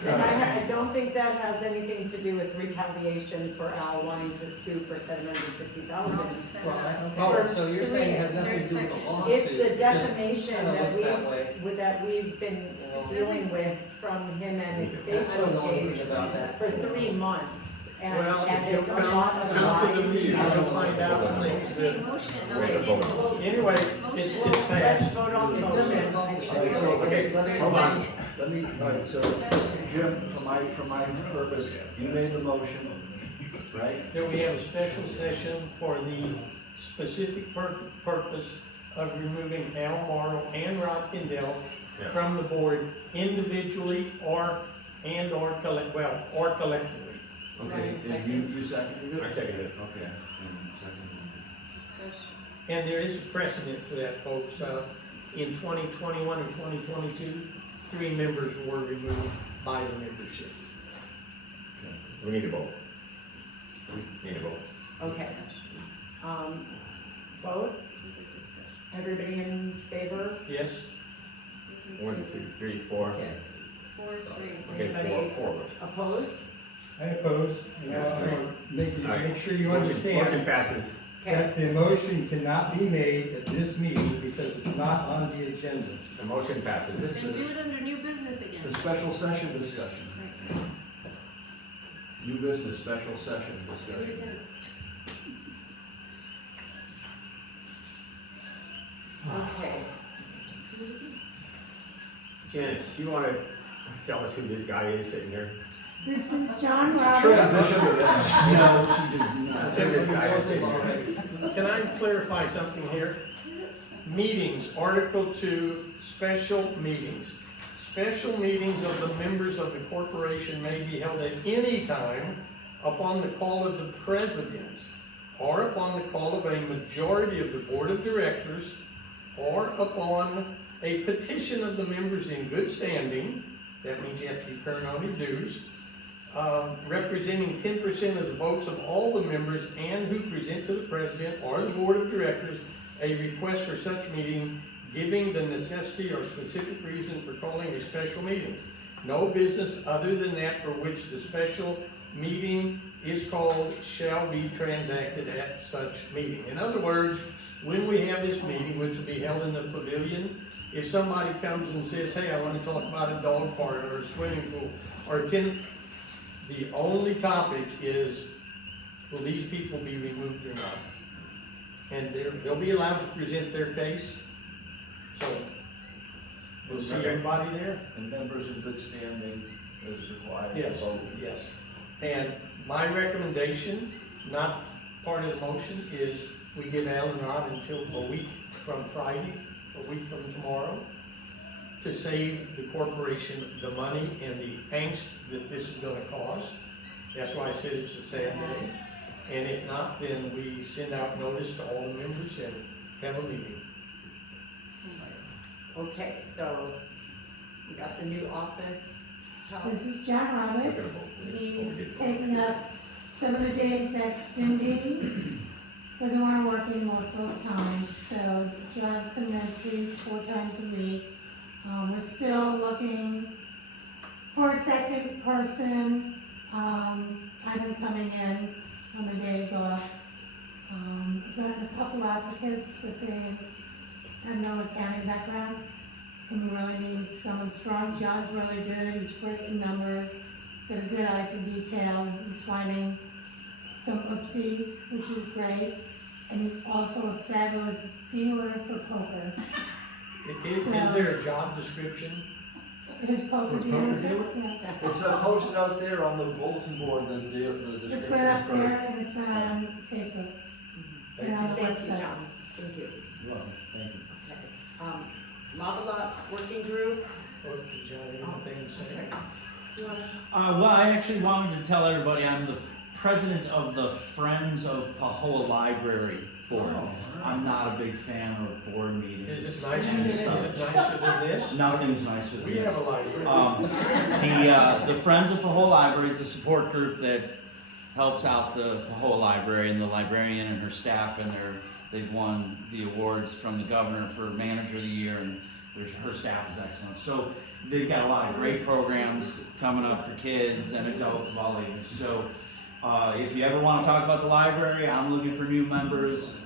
And I don't think that has anything to do with retaliation for Al wanting to sue for $750,000. Well, so you're saying it has nothing to do with the lawsuit? It's the it just defamation kinda that looks that way. we've been dealing with from him and his I don't know Facebook anything page about that. for 3 months. Well, And if you it's a lot come of down to the lies. meeting, you'll find out things Make that, motion on Ready the to vote. table. anyway, Motion. it's Let's passed. vote on the It doesn't motion. involve- Okay, so, Okay, let me, hold on. let me, all right, so, Jim, for my purpose, you made the motion, right? That we have a special session for the specific purpose of removing Al Morrow and Rod Kendall Yes. from the board individually or collectively. Okay, and you seconded it? I seconded it. Okay, and seconded. Discussion. And there is a precedent for that, folks. In 2021 and 2022, 3 members were removed by the membership. We need a vote. We need a vote. Okay. Vote, everybody in favor? Yes? 1, 2, 3, 4. Okay. 4-3. Okay, Anybody 4 of us. Opposed? I oppose, and I wanna make sure you Motion understand passes. Okay, that the motion cannot be made at this meeting because it's not on the agenda. The motion passes. Then do it under new business again. The special session discussion, new business, special session Do it discussion. again. okay. Just do it again. Janice, you wanna tell us who this guy is sitting here? This is John Roberts. Transition to that. No, she does not. Who this guy is sitting here? Can I clarify something here? Meetings, Article 2, special meetings. Special meetings of the members of the corporation may be held at any time upon the call of the president or upon the call of a majority of the board of directors or upon a petition of the members in good standing. That means you have to be current on your dues. Representing 10% of the votes of all the members and who present to the president or the board of directors a request for such meeting, giving the necessity or specific reason for calling a special meeting. No business other than that for which the special meeting is called shall be transacted at such meeting. In other words, when we have this meeting, which will be held in the pavilion, if somebody comes and says, hey, I want to talk about a dog park or a swimming pool or a tennis, the only topic is, will these people be removed or not? And they'll be allowed to present their case. So, we'll see everybody there. And members in good standing is required to Yes, vote. yes. And my recommendation, not part of the motion, is we give Alan Rod until a week from Friday, a week from tomorrow, to save the corporation the money and the angst that this is gonna cause. That's why I said it's a sad day. And if not, then we send out notice to all the members and have a meeting. Okay, so we got the new office. This is John Roberts. He's taking up some of the days that Cindy doesn't want to work anymore full-time. So John's coming in 3-4 times a week. We're still looking for a second person. I've been coming in on the days off. We've got a couple applicants, but they have no accounting background. And we really need someone strong. John's really good, he's great in numbers, he's got a good eye for detail, he's finding some oopsies, which is great. And he's also a fabulous dealer for poker. Is there a job description? It is poker dealer too, yeah. It's posted out there on the bulletin board, the description. It's been up there and it's been on Facebook. And on the Thank you, website. John, thank you. Well, thank you. Okay. Lava Lot Working Group. Or did you have anything to say? Okay. Well, I actually wanted to tell everybody I'm the president of the Friends of Pahoa Library Board. Oh, I'm not a big fan of board meetings. Is it nicer than this? Nothing's nicer than We this. have a library. The Friends of Pahoa Library is the support group that helps out the Pahoa Library and the librarian and her staff, and they've won the awards from the governor for Manager of the Year, and her staff is excellent. So they've got a lot of great programs coming up for kids and adults of all ages. So if you ever want to talk about the library, I'm looking for new members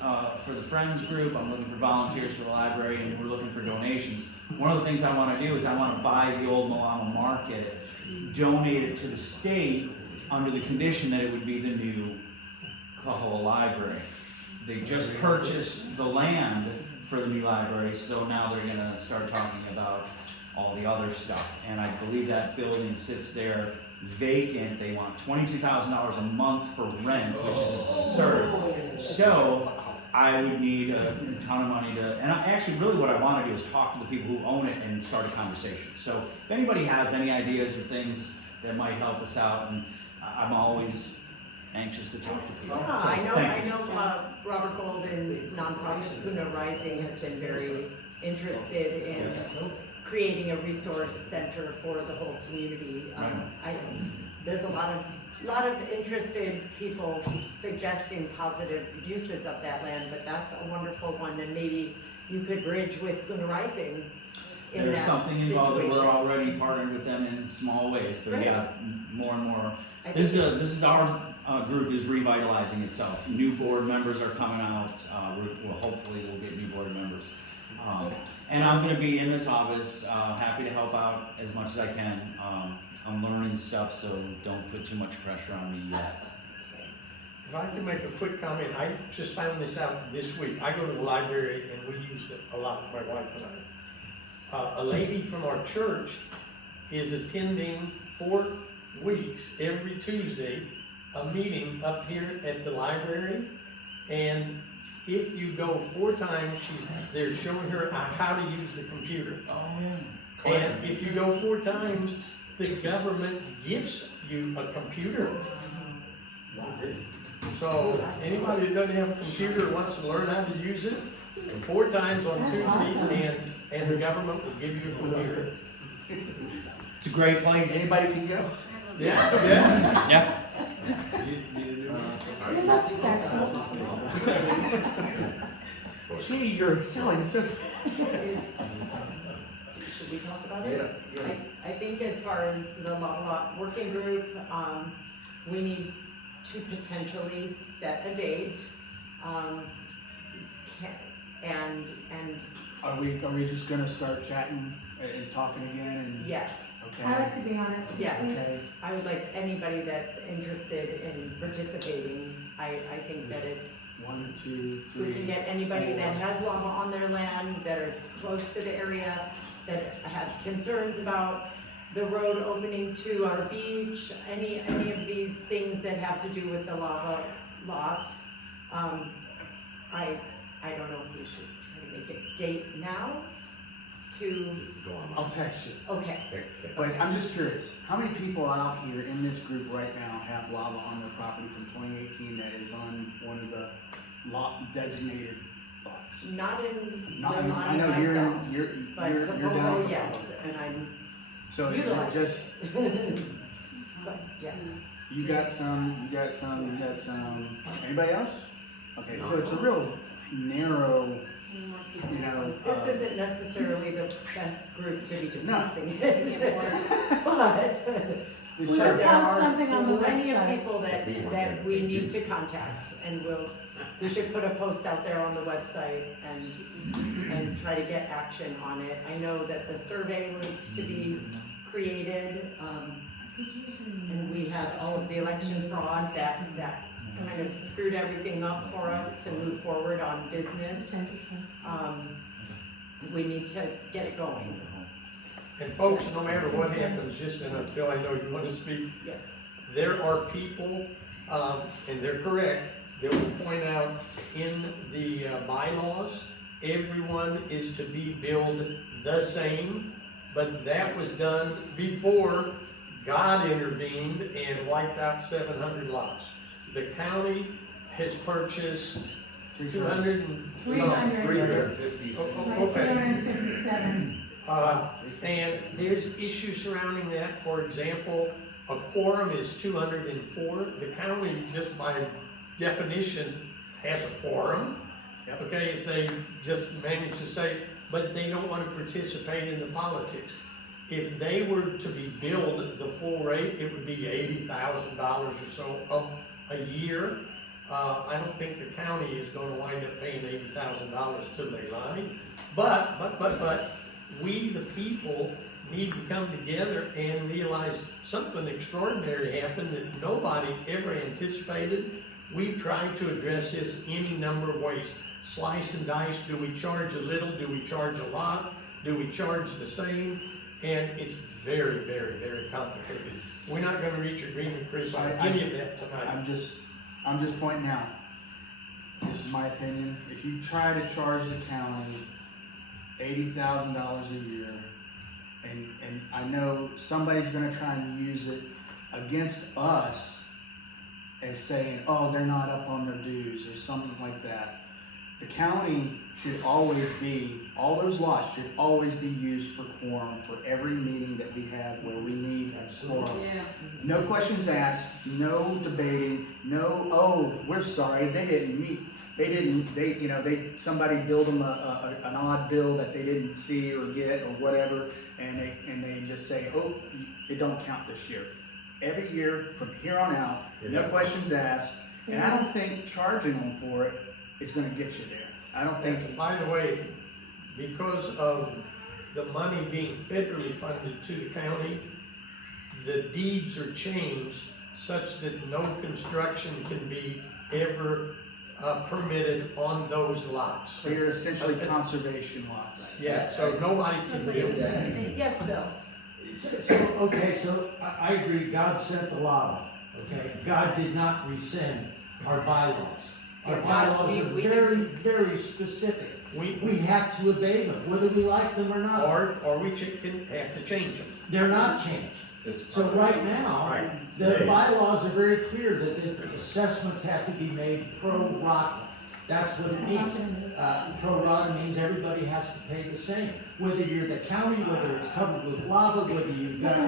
for the Friends group. I'm looking for volunteers for the library, and we're looking for donations. One of the things I want to do is I want to buy the old Milano Market, donate it to the state under the condition that it would be the new Pahoa Library. They just purchased the land for the new library, so now they're gonna start talking about all the other stuff. And I believe that building sits there vacant. They want $22,000 a month for rent, which is absurd. So I would need a ton of money to, and actually really what I wanna do is talk to the people who own it and start a conversation. So if anybody has any ideas or things that might help us out, and I'm always anxious to talk to people. Yeah, So, I know, thank you. Robert Golden's nonprofit Puna Rising has been very interested in creating a resource center for the whole community. There's a lot of interested people suggesting positive uses of that land, but that's a wonderful one, and maybe you could bridge with Puna Rising in There's that something involved that situation. we're already partnered with them in small ways, but Great. yeah, more and more. I This think is our group is revitalizing itself. New board members are coming out. Hopefully we'll get new board members. And I'm going to be in this office, happy to help out as much as I can. I'm learning stuff, so don't put too much pressure on me yet. If I can make a quick comment, I just found this out this week. I go to the library and we use it a lot, my wife and I. A lady from our church is attending 4 weeks, every Tuesday, a meeting up here at the library. And if you go 4 times, they're showing her how to use the computer. Oh, yeah. And if you go 4 times, the government gives you a computer. So anybody that doesn't have a computer wants to learn how to use it, 4 times on Tuesday, and the government will give you a computer. It's a great place. Anybody can go? Yeah, yeah. Yeah. You're not special. Gee, you're excelling so fast. Should we talk about it? Yeah. I think as far as the Lava Lot Working Group, we need to potentially set a date. And Are we just gonna start chatting and talking again and? yes, I Okay. like to be on it. yes. Okay. I would like anybody that's interested in participating. I think that it's, 1, 2, we 3. can get anybody that has lava on their land, that is close to the area, that have concerns about the road opening to our beach, any of these things that have to do with the lava lots. I don't know if we should try to make a date now to, Go on. I'll text you. okay. Okay. But I'm just curious, how many people out here in this group right now have lava on their property from 2018 that is on one of the lot designated lots? Not in, Not, not I know you're, myself, you're but down. Capomo, at yes, and I'm, So is it utilize it. just, but, yeah. you got some, anybody else? Okay, so it's a real narrow, you know. This isn't necessarily the best group to be discussing Yeah, it, but We so- should there post are something on the plenty of website. people that we need to contact, and we should put a post out there on the website and try to get action on it. I know that the survey was to be created, and we had all of the election fraud that kind of screwed everything up for us to move forward on business. We need to get it going. And folks, no matter what happens, just, and Phil, I know you want to speak. Yeah. There are people, and they're correct, that will point out in the bylaws, everyone is to be billed the same, but that was done before God intervened and wiped out 700 lots. The county has purchased 200 and some. 300. 350. Oh, Like okay. 357. And there's issues surrounding that. For example, a quorum is 204. The county, just by definition, has a quorum. Yep. Okay, if they just manage to say, but they don't want to participate in the politics. If they were to be billed the full rate, it would be $80,000 or so a year. I don't think the county is going to wind up paying $80,000 till they lie. But we, the people, need to come together and realize something extraordinary happened that nobody ever anticipated. We've tried to address this any number of ways. Slice and dice, do we charge a little, do we charge a lot, do we charge the same? And it's very, very, very complicated. We're not gonna reach agreement, Chris, on any of that tonight. I'm just pointing out, this is my opinion, if you try to charge the county $80,000 a year, and I know somebody's gonna try and use it against us, as saying, oh, they're not up on their dues or something like that. The county should always be, all those lots should always be used for quorum for every meeting that we have where we need quorum. Yeah. No questions asked, no debating, no, oh, we're sorry, they didn't meet. Somebody billed them an odd bill that they didn't see or get or whatever, and they just say, oh, it don't count this year. Every year from here on out, no questions asked, and I don't think charging them for it is gonna get you there. I don't think. By the way, because of the money being federally funded to the county, the deeds are changed such that no construction can be ever permitted on those lots. So you're essentially conservation lots. Yeah, so nobody can build that. Yes, Bill. So I agree, God sent the lava, okay? God did not rescind our bylaws. Our Yeah, bylaws are we very, very specific. We have to obey them, whether we like them or not. Or we can have to change them. They're not changed. So right now, the bylaws are very clear that the assessments have to be made pro rata. That's what it means. Pro rata means everybody has to pay the same. Whether you're the county, whether it's covered with lava, whether you've got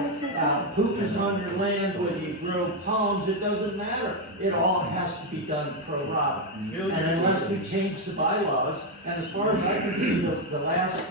pukas on your land, whether you grow palms, it doesn't matter. It all has to be done pro rata. And unless we change the bylaws, and as far as I can see, the last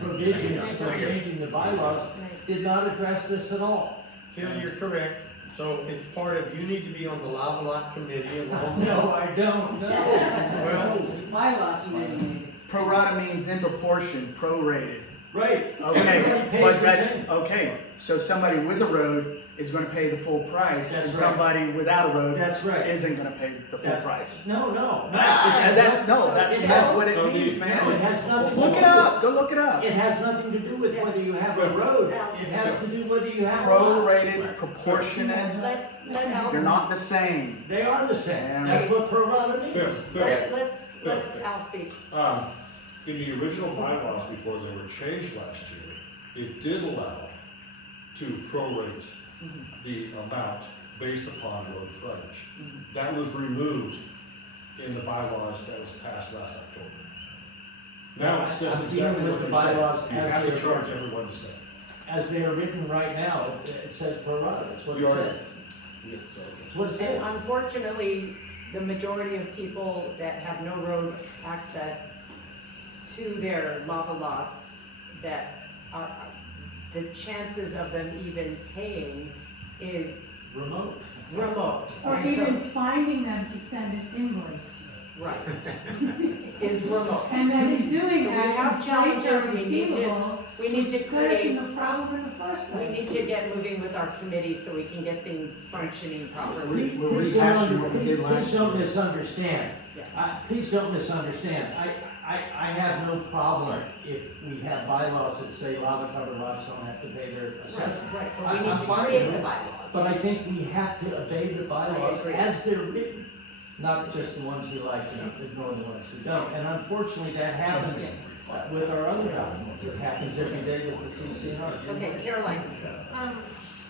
provisions for changing the bylaws did not address this at all. Phil, you're correct. So it's part of, you need to be on the lava lot committee along. No, I don't, no. Well, Bylaws, maybe. Pro rata means in proportion, prorated. Right. Okay, Everybody pays but the same. okay, so somebody with a road is gonna pay the full price, and That's right. somebody without a road That's right. isn't gonna pay the full price. No. That's It not has- what it means, No, it man. has nothing. Look it up, go look it up. It has nothing to do with whether you have a road. It has to do whether you have. a lot. Prorated, proportionate, Let Al, they're not the same. They are the same. Yeah. That's what pro rata means. let Al speak. In the original bylaws before they were changed last year, it did allow to prorate the amount based upon road frontage. That was removed in the bylaws that was passed last October. Now it says I'm exactly dealing with what the you said. bylaws You as have to they're charge written. everyone the same. As they are written right now, it says pro rata. That's what it says. That's what it And says. unfortunately, the majority of people that have no road access to their lava lots, that are, the chances of them even paying is Remote. remote. Or And so- even finding them to send an invoice. Right. Is remote. And then in doing So we that, have inflate their challenges, we need to- receivables, we need to which put us in create- the problem in the first We place. need to get moving with our committee so we can get things functioning properly. We're Please rehashing what we did last please don't year. misunderstand. Yes. Please don't misunderstand. I have no problem if we have bylaws that say lava covered lots don't have to pay their assessment. Right, but I'm we need to fine create with the it. bylaws. But I think we have to obey the bylaws agree. as they're written, not just the ones we like and ignore the ones we don't. And unfortunately, that happens with our other documents. It happens every day with the CCNR. Okay, Caroline.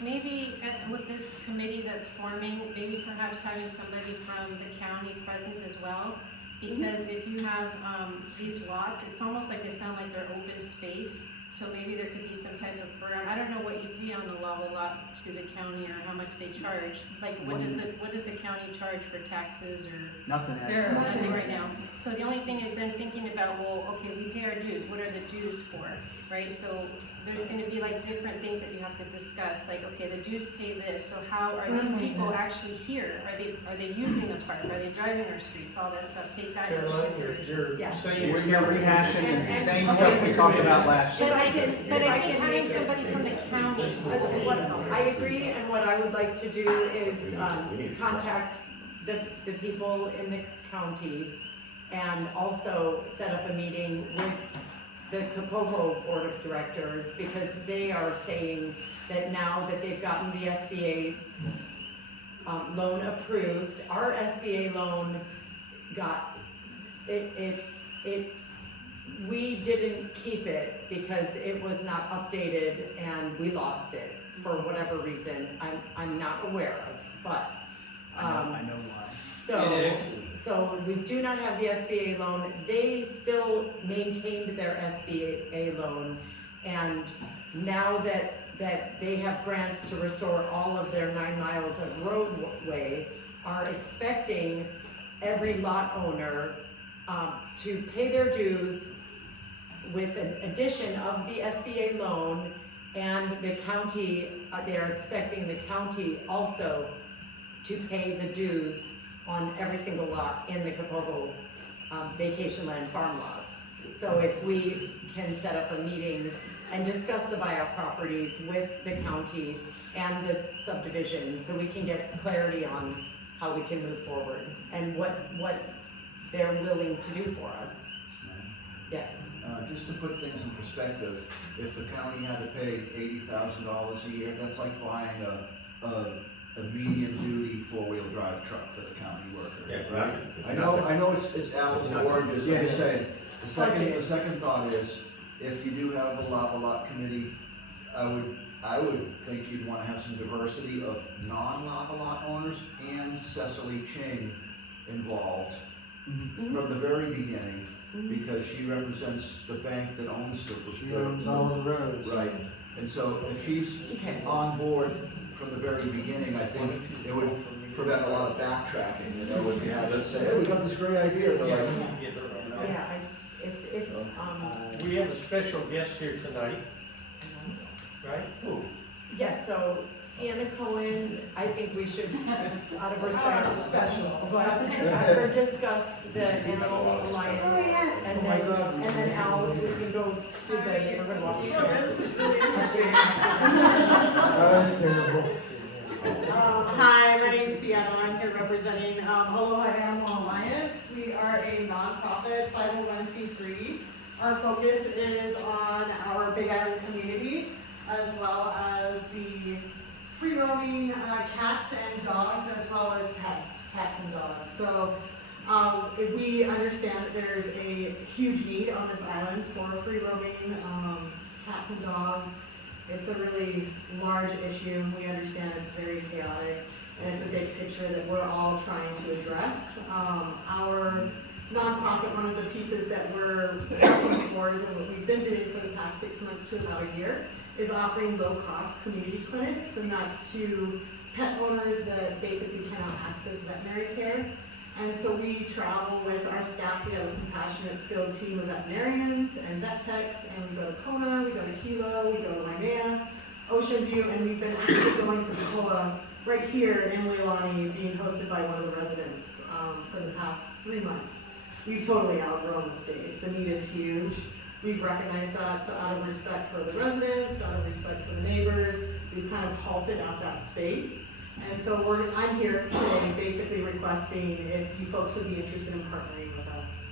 Maybe with this committee that's forming, maybe perhaps having somebody from the county present as well. Because if you have these lots, it's almost like they sound like they're open space. So maybe there could be some type of program. I don't know what you pay on the lava lot to the county or how much they charge. Like what does the county charge for taxes or? Nothing has. There's nothing right now. So the only thing is then thinking about, well, okay, we pay our dues, what are the dues for, right? So there's gonna be like different things that you have to discuss, like, okay, the dues pay this, so how are these people actually here? Are they using the park? Are they driving our streets? All that stuff, take that into Caroline, consideration. you're Yeah. saying. We're rehashing the same and- stuff we talked about last year. But I If I think can having make it- somebody from the county would be I agree, and what I would like to do is contact the people in the county and also set up a meeting with the Kapoho Board of Directors, because they are saying that now that they've gotten the SBA loan approved, our SBA loan got, we didn't keep it because it was not updated and we lost it for whatever reason I'm not aware of. but, I know why. so we do not have the SBA loan. They still maintained their SBA loan, and now that they have grants to restore all of their 9 miles of roadway, are expecting every lot owner to pay their dues with an addition of the SBA loan, and the county, they're expecting the county also to pay the dues on every single lot in the Kapogo vacation land farm lots. So if we can set up a meeting and discuss the buyout properties with the county and the subdivision, so we can get clarity on how we can move forward and what they're willing to do for us. Yes. Just to put things in perspective, if the county had to pay $80,000 a year, that's like buying a medium-duty four-wheel drive truck for the county worker, Yeah, right? right. I know it's apples to oranges, I'm just saying. The second thought is, if you do have a lot committee, I would think you'd wanna have some diversity of non-lava lot owners and Cecily Ching involved from the very beginning, because she represents the bank that owns She owns all the roads. Right, and so if she's on board from the very beginning, I think it would prevent a lot of backtracking, you know, if you had to say, hey, we got this great idea, but like, Yeah, We have a special guest here tonight, right? who? yes, so Sienna Cohen, I think we should, out of respect, have her discuss the Animal Alliance, and Oh my then, God. and then Al, we can go to the neighborhood watch. This is really interesting. That's terrible. Hi, my name's Sienna. I'm here representing Aloha Animal Alliance. We are a nonprofit 501c3. Our focus is on our Big Island community, as well as the free roaming cats and dogs, as well as cats and dogs. So if we understand that there's a huge need on this island for free roaming cats and dogs. It's a really large issue. We understand it's very chaotic, and it's a big picture that we're all trying to address. Our nonprofit, one of the pieces that we're working towards and what we've been doing for the past 6 months to about a year is offering low-cost community clinics, and that's to pet owners that basically cannot access veterinary care. And so we travel with our staff. We have a compassionate, skilled team of veterinarians and vet techs, and we go to Kona, we go to Hilo, we go to Waimea, Ocean View, and we've been actually going to Pakoa right here in Leilani, being hosted by one of the residents for the past 3 months. We've totally outgrown the space. The need is huge. We've recognized that, so out of respect for the residents, out of respect for the neighbors, we've kind of halted out that space. And so I'm here today basically requesting if you folks would be interested in partnering with us.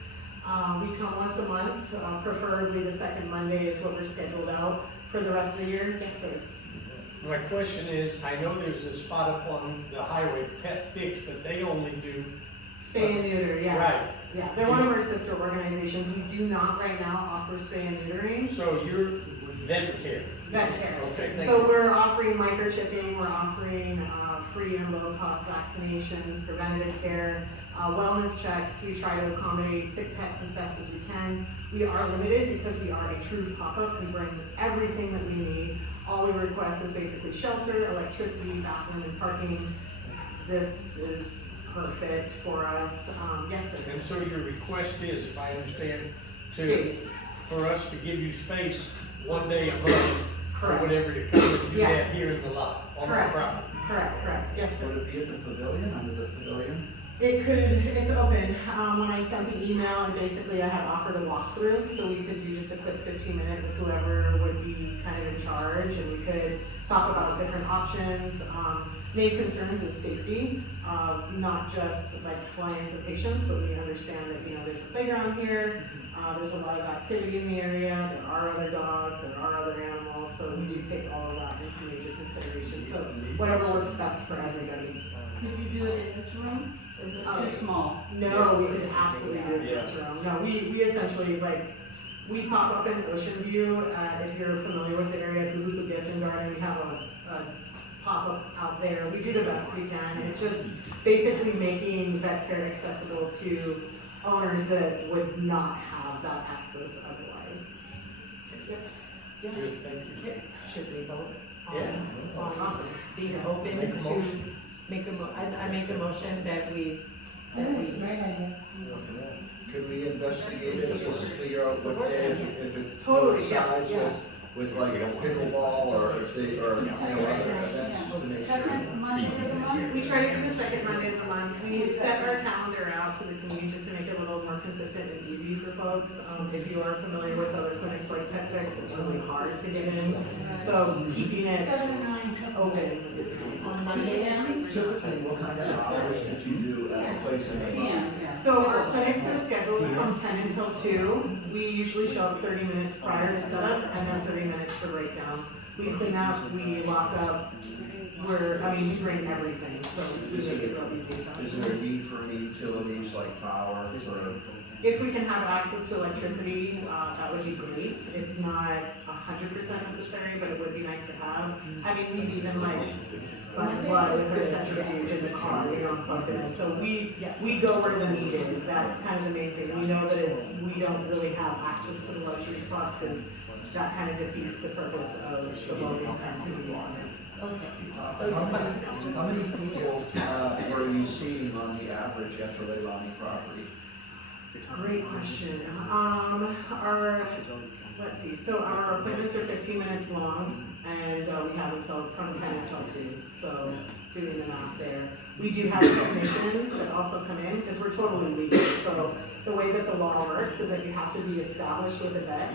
We come once a month, preferably the second Monday is what we're scheduled out for the rest of the year. Yes, sir. My question is, I know there's a spot up on the highway, Pet Fix, but they only do. Spay and neuter, yeah. Right. Yeah, they're one of our sister organizations. We do not right now offer spay and neutering. So you're vet care? Vet care. Okay, thank So you. we're offering microchipping, we're offering free and low-cost vaccinations, preventative care, wellness checks. We try to accommodate sick pets as best as we can. We are limited because we are a true pop-up. We bring everything that we need. All we request is basically shelter, electricity, bathroom, and parking. This is perfect for us. Yes, sir. And so your request is, if I understand, Space. for us to give you space one day a month, or Correct. whatever, to come and do Yeah. that here in the lot, on the Correct. property. Correct, yes, sir. Would it be at the pavilion, under the pavilion? It's open. When I sent the email, and basically I had offered a walkthrough, so we could do just a quick 15-minute with whoever would be kind of in charge, and we could talk about different options. Main concerns is safety, not just like clients and patients, but we understand that, there's a playground here, there's a lot of activity in the area, there are other dogs, there are other animals, so we do take all of that into major consideration. So whatever works best for everybody. Could you do it in this room? Is this too small? No, we could absolutely do it in this room. No, we essentially, we pop up in Ocean View, if you're familiar with the area, the Hulu Gift and Garden, we have a pop-up out out there. We do the best we can. It's just basically making vet care accessible to owners that would not have that access otherwise. Yep. Yeah. Good, thank you. Okay. Should we vote Yeah. on being open Make a to motion. I make a motion that we, I think it's a great idea. Could we investigate it, just to figure out what day, if it Totally, yeah, coincides yeah. with like pickleball, or if they, or, you know, other events, just to make sure. Second Monday of the month? We try to do the second Monday of the month. We set our calendar out to the community just to make it a little more consistent and easy for folks. If you are familiar with other clinics like Pet Fix, it's really hard to get in. So keeping it 7 and 9. open is nice. On Monday, Typically, what kind of hours that you do at a place in the month? So our clinics are scheduled from 10 until 2. We usually show up 30 minutes prior to setup and then 30 minutes for breakdown. We clean up, we lock up, we bring everything, so we make it real easy. Is there a need for any utilities like power, or? If we can have access to electricity, that would be great. It's not 100% necessary, but it would be nice to have. I mean, we've even like spun blood with our centrifuge in the car, we don't plug it in. So we go where the need is. That's kind of the main thing. We know that we don't really have access to the luxury spots because that kind of defeats the purpose of the low income community clinics. How many people, were you seeing on the average at the Leilani property? Great question. Let's see, so our appointments are 15 minutes long, and we have until, from 10 until 2, so doing the math there. We do have technicians that also come in, because we're totally legal, so the way that the law works is that you have to be established with a vet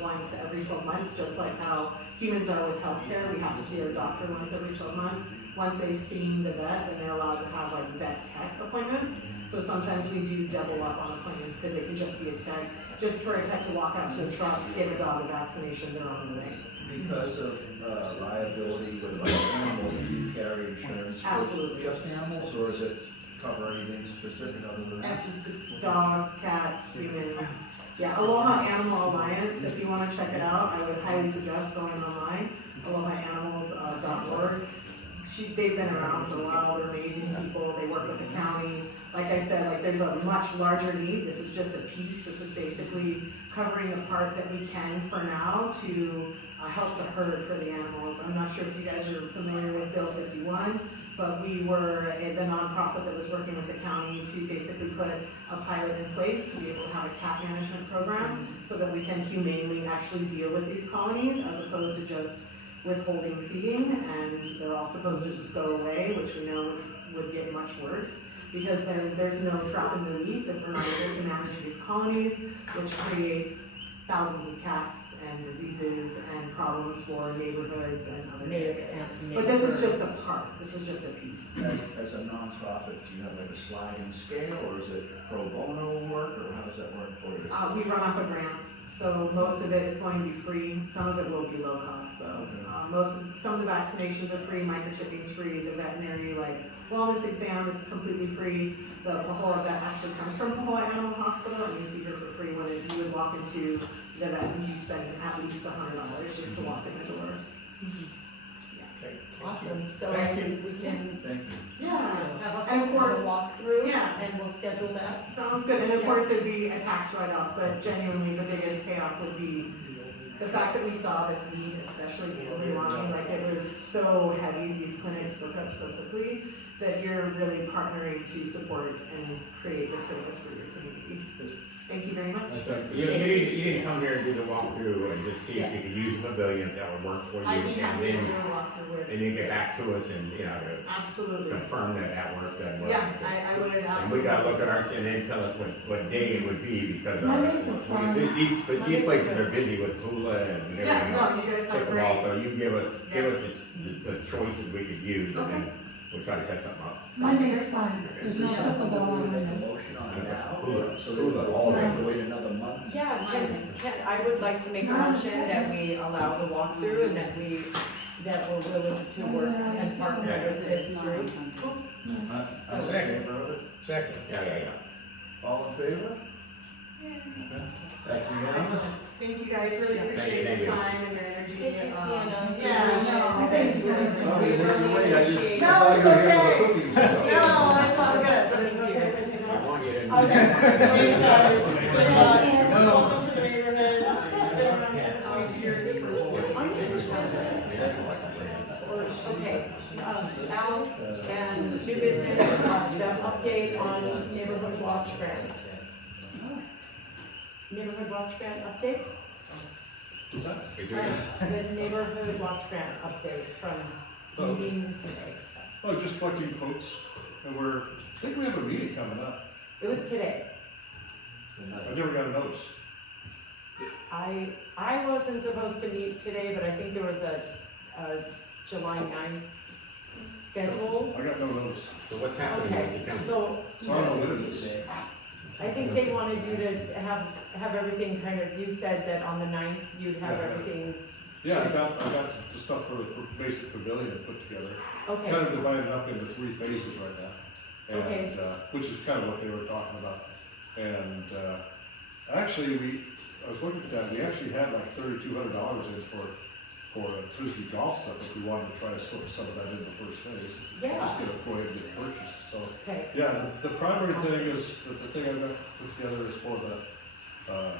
once every 12 months, just like how humans are with healthcare. We have to see our doctor once every 12 months. Once they've seen the vet, then they're allowed to have like vet tech appointments. So sometimes we do double up on appointments because they can just see a tech, just for a tech to walk out to a truck, give a dog a vaccination, they're on the way. Because of liability with like animals, do you carry insurance for Absolutely. just animals, or does it cover anything specific other than that? Dogs, cats, humans. Yeah, Aloha Animal Alliance, if you want to check it out, I would highly suggest going online, alohaanimals.org. They've been around for a while, they're amazing people, they work with the county. Like I said, like there's a much larger need, this is just a piece, this is basically covering the part that we can for now to help the herd for the animals. I'm not sure if you guys are familiar with Bill 51, but we were the nonprofit that was working with the county to basically put a pilot in place to be able to have a cat management program so that we can humanely actually deal with these colonies as opposed to just withholding feeding, and they're all supposed to just go away, which we know would get much worse because then there's no trapping the lease if we're not able to manage these colonies, which creates thousands of cats and diseases and problems for neighborhoods and other areas. But this is just a part, this is just a piece. As a nonprofit, do you have like a sliding scale, or is it pro bono work, or how does that work for you? We run off of grants, so most of it is going to be free. Some of it will be low cost though. Some of the vaccinations are free, microchipping's free, the veterinary wellness exam is completely free. The Pahoa vet actually comes from Pahoa Animal Hospital, and you see her for free when you would walk into the vet, and you spend at least $100 just to walk in the door. Okay. Awesome, so Thank we can Thank you. Yeah, have and of course, a walkthrough, yeah. and we'll schedule that. Sounds good, and of course it'd be a tax write-off, but genuinely the biggest payoff would be the fact that we saw this need, especially in Leilani, like it was so heavy, these clinics book up so quickly, that you're really partnering to support and create the service for your community. Thank you very much. You need to come here and do the walkthrough and just see if you could use the pavilion, if that would work for you. I'd be happy to do And a walkthrough with. then get back to us and, to Absolutely. confirm that work, that work. Yeah, I would And we absolutely. gotta look at our, and then tell us what day it would be, because Mondays are fine. these Mondays places are are busy with hula and everything Yeah, else. no, you guys have Pickleball, great. so you give us the choices we could use, and then we'll try to set something up. Monday's fine, there's no pickleball on Make a Monday. motion on it now, Hula. so that we don't have to wait another month? Yeah, I would like to make a motion that we allow the walkthrough and that we're willing to work and partner with this group. I'm in favor of it. Second. Yeah. All in favor? That's unanimous. Thank you guys, really Thank appreciate you. your time and your energy. very, Thank you, Sienna. Yeah, no, thank you. We really appreciate. No, it's okay. No, it's all good, but it's okay. I want you to. Okay, so we started. Welcome to the neighborhood. Been around here for 22 years. Unfinished business, okay, Al, and new business, the update on neighborhood watch grant. Neighborhood watch grant update? What's that? The neighborhood watch grant update from meeting today. Oh, just collecting quotes, and I think we have a meeting coming up. It was today. I never got a notice. I wasn't supposed to meet today, but I think there was a July 9th schedule. I got no notice. So what's happening Okay, with the county? so So I don't know what it is. I think they wanted you to have everything kind of, you said that on the 9th you'd have Yeah. everything, Yeah, I got the stuff for the basic pavilion put together. okay, Kind of divided up into 3 phases right now. Okay. And, which is kind of what they were talking about. And, actually, I was looking at that, we actually had like $3,200 in for frisbee golf stuff, if we wanted to try to sort some of that in the first phase. Yeah. Just go ahead and get it purchased, so. okay, Yeah, the primary thing is, the thing I've got put together is for the,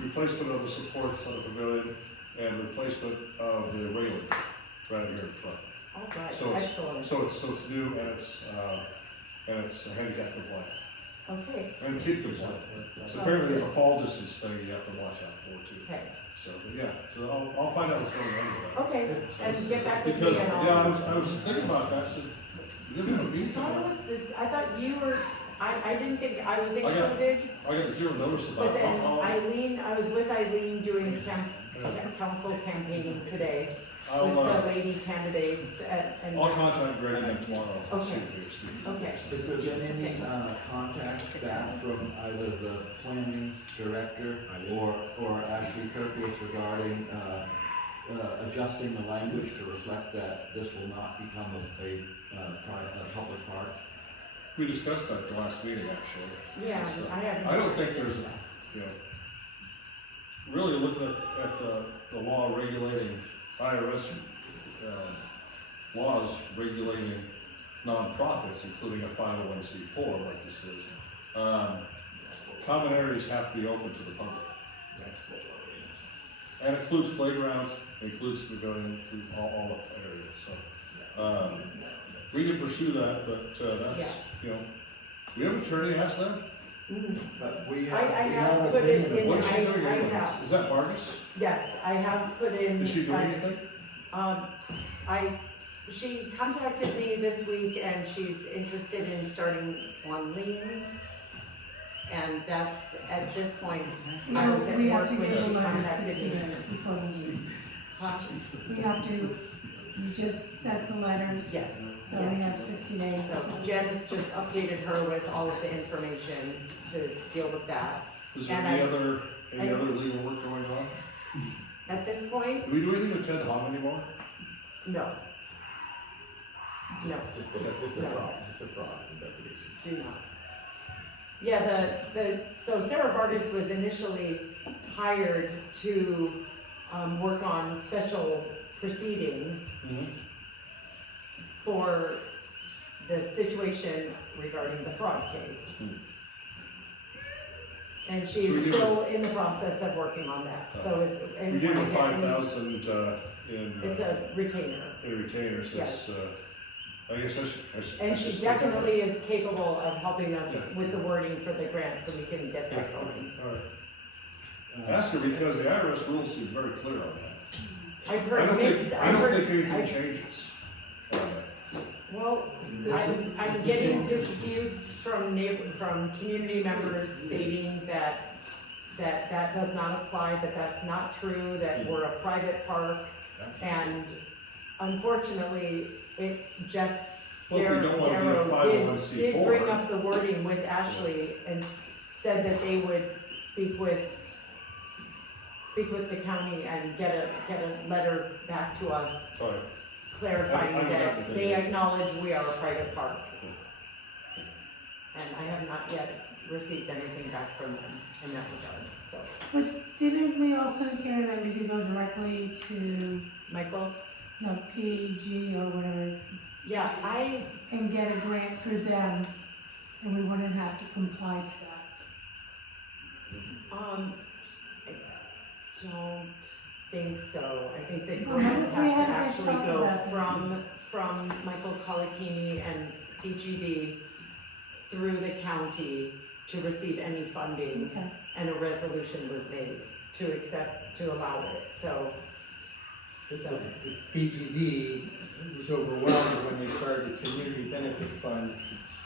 replacement of the supports on the pavilion and replacement of the railing right here in front. all right, So it's- excellent, So it's new and it's handicap compliant okay, and kid compliant. So apparently there's a fall distance thing you have to watch out for too. okay, So, but yeah, so I'll find out what's going on with that. okay, and get back with me Because, and yeah, I'll. I was thinking about that, so, you didn't have a meeting I thought it coming up. was I thought you were, I didn't think I was I got- included, I got 0 notice about but it. then Eileen, I was with Eileen doing council campaigning today with the lady candidates and. I'll contact Greg again tomorrow. and see Okay. if there's the- Okay. Has there been any contact back from either the planning director or Ashley Kirkowitz regarding adjusting the language to reflect that this will not become a public park? We discussed that at the last meeting, actually. Yeah, So, I have. I don't think there's, you know, really looking at the law regulating IRS, laws regulating nonprofits, including a 501c4 like this is. Common areas have to be open to the public. And includes playgrounds, includes pavilion, all of the areas, so. We can pursue that, but, that's, you know, we have an attorney, ask them. But we I have have put it in, What is she doing? I have, Is that Vargas? yes, I have put in. Is she doing anything? She contacted me this week and she's interested in starting on liens. And that's, at this point, I was at We have work to when give she them like contacted 60 me. days before we meet. Huh? We have to, you just set the letters. Yes, So we yes. have 60 days. So Jen has just updated her with all of the information to deal with that. Is there And any I- other legal work going on? At this point, Do we do anything with Ted Hahn anymore? no. No, Just a fraud, it's a fraud investigation. do not. Yeah, so Sarah Vargas was initially hired to, work on special proceeding for the situation regarding the fraud case. And So we she's give still in the process of working on that, so it's. We gave her 5,000, It's a retainer, in retainers, Yes. I guess I should. and she definitely is capable of helping us Yeah. with the wording for the grant, so we can get that going. All right. Ask her because the IRS rules seem very clear on that. I've I heard don't mixed, think, I I've don't heard, think anything changes. well, I'm getting disputes from community members stating that does not apply, that that's not true, that we're a private park. And unfortunately, Jeff Well, if we don't want to be a Darrow 501c4. did bring up the wording with Ashley and said that they would speak with the county and get a letter back to us All right. clarifying I don't have that anything they yet. acknowledge we are a private park. And I have not yet received anything back from them in that regard, so. But didn't we also hear that we could go directly to, Michael? PG or whatever, Yeah, and get a grant through them, and we wouldn't have to comply to that? I don't think so. I think the Oh, grant we has to haven't actually talked go about that. from Michael Colakini and HEB through the county to receive any funding. Okay. And a resolution was made to allow it, so. The BGV was overwhelmed when they started the community benefit fund,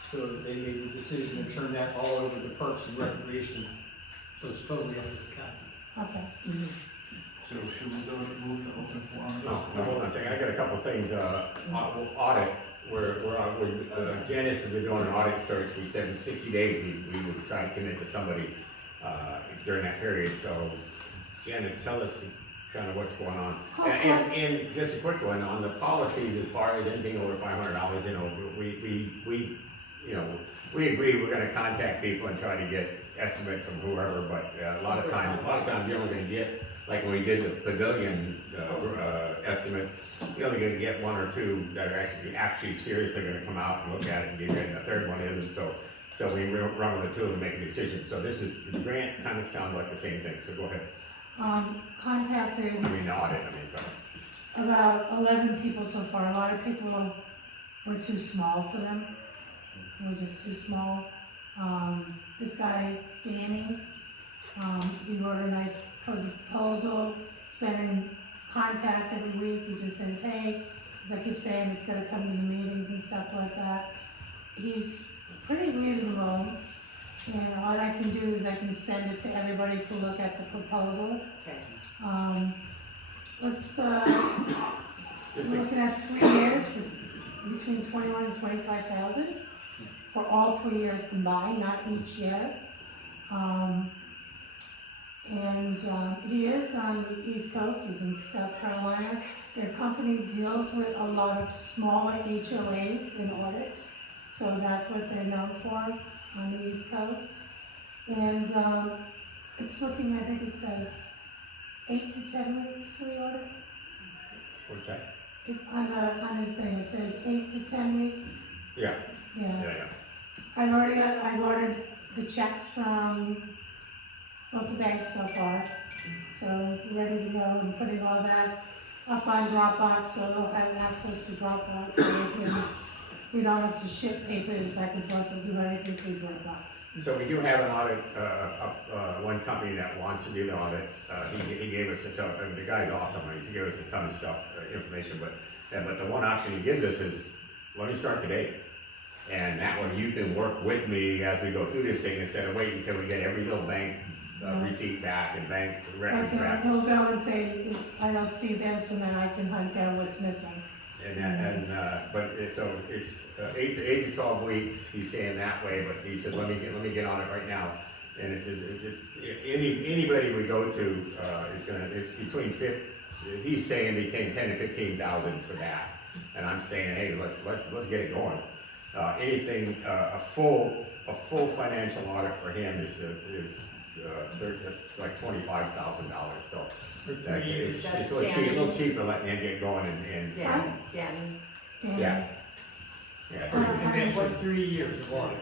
so they made the decision to turn that all over to Parks and Recreation. So it's totally up to the county. Okay. So should we go to move to open forum? No, hold on a second, I got a couple things, audit, Janice has been doing an audit search, we said in 60 days, we would try to commit to somebody, during that period, so Janice, tell us kind of what's going on. And just a quick one, on the policies, as far as anything over $500, you know, we agree we're gonna contact people and try to get estimates from whoever, but a lot of times you're only gonna get, like when we did the pavilion, estimates, you're only gonna get one or two that are actually seriously gonna come out and look at it and give you, and the third one isn't, so we run with the two and make a decision. So this is, the grant kind of sounds like the same thing, so go ahead. Contacted I mean, audit, sorry. about 11 people so far. A lot of people were too small for them. We're just too small. This guy, Danny, he wrote a nice proposal. He's been in contact every week. He just says, hey, as I keep saying, it's gotta come to the meetings and stuff like that. He's pretty reasonable. And all I can do is I can send it to everybody to look at the proposal. Okay. Let's, we're looking at 3 years for between 21 and 25,000 for all 3 years combined, not each year. He is on the East Coast, he's in South Carolina. Their company deals with a lot of smaller HOAs and audits, so that's what they're known for on the East Coast. And it's looking, I think it says 8 to 10 weeks for the audit. What's that? On his thing, it says 8 to 10 weeks. Yeah. Yeah. I've ordered the checks from both the banks so far. So ready to go and putting all that up on Dropbox, so they'll have access to Dropbox. So we don't have to ship papers back and forth, they'll do everything through Dropbox. So we do have an audit, one company that wants to do the audit. He gave us, the guy's awesome, he gave us a ton of stuff, information, but the one option he gives us is, let me start today. And that way you can work with me as we go through this thing instead of waiting until we get every little bank receipt back and bank records Okay, back. he'll go and say, I don't see this, and then I can hunt down what's missing. But it's 8 to 12 weeks, he's saying that way, but he said, let me get on it right now. And anybody we go to, it's between he's saying between 10 to 15,000 for that. And I'm saying, hey, let's get it going. Anything, a full financial audit for him is like $25,000, so. For 3 years. It's a little cheaper letting him get going and. Danny. Yeah. And that's for 3 years of audit.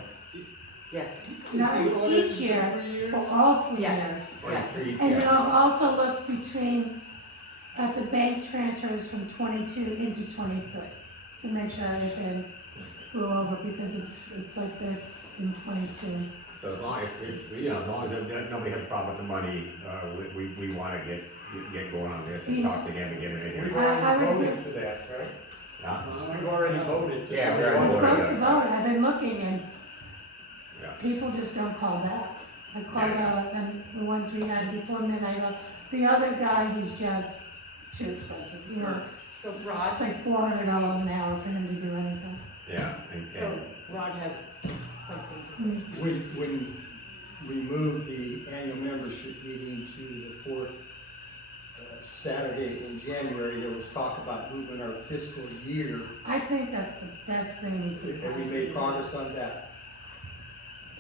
Yes. Not each year, for all 3 years. And we'll also look at the bank transfers from 22 into 23 to make sure everything flew over, because it's like this in 22. So as long as nobody has a problem with the money, we want to get going on this and talk to him and get it in We've here. already voted for that, right? Yeah. We've already voted. Yeah, we We're already supposed voted. to vote, I've been looking, and Yeah. people just don't call back. I called and the ones we had before midnight, the other guy, he's just too expensive, you know. So Rod. It's like $400 an hour for him to do anything. Yeah. So Rod has something to say. When we moved the annual membership meeting to the fourth Saturday in January, there was talk about moving our fiscal year. I think that's the best thing we could Have we possibly made do. progress on that?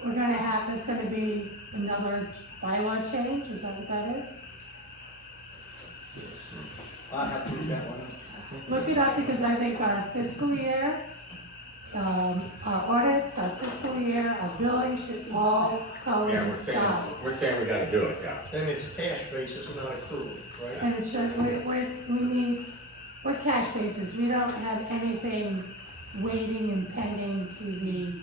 we're gonna have, there's gonna be another bylaw change, is that what that is? I have to do that one. Look it up, because I think our fiscal year, our audits, our fiscal year, our billing should all Yeah, coincide. we're saying we gotta do it, yeah. Then it's cash basis, not accrual, right? And it's just, we're cash basis, we don't have anything waiting and pending to be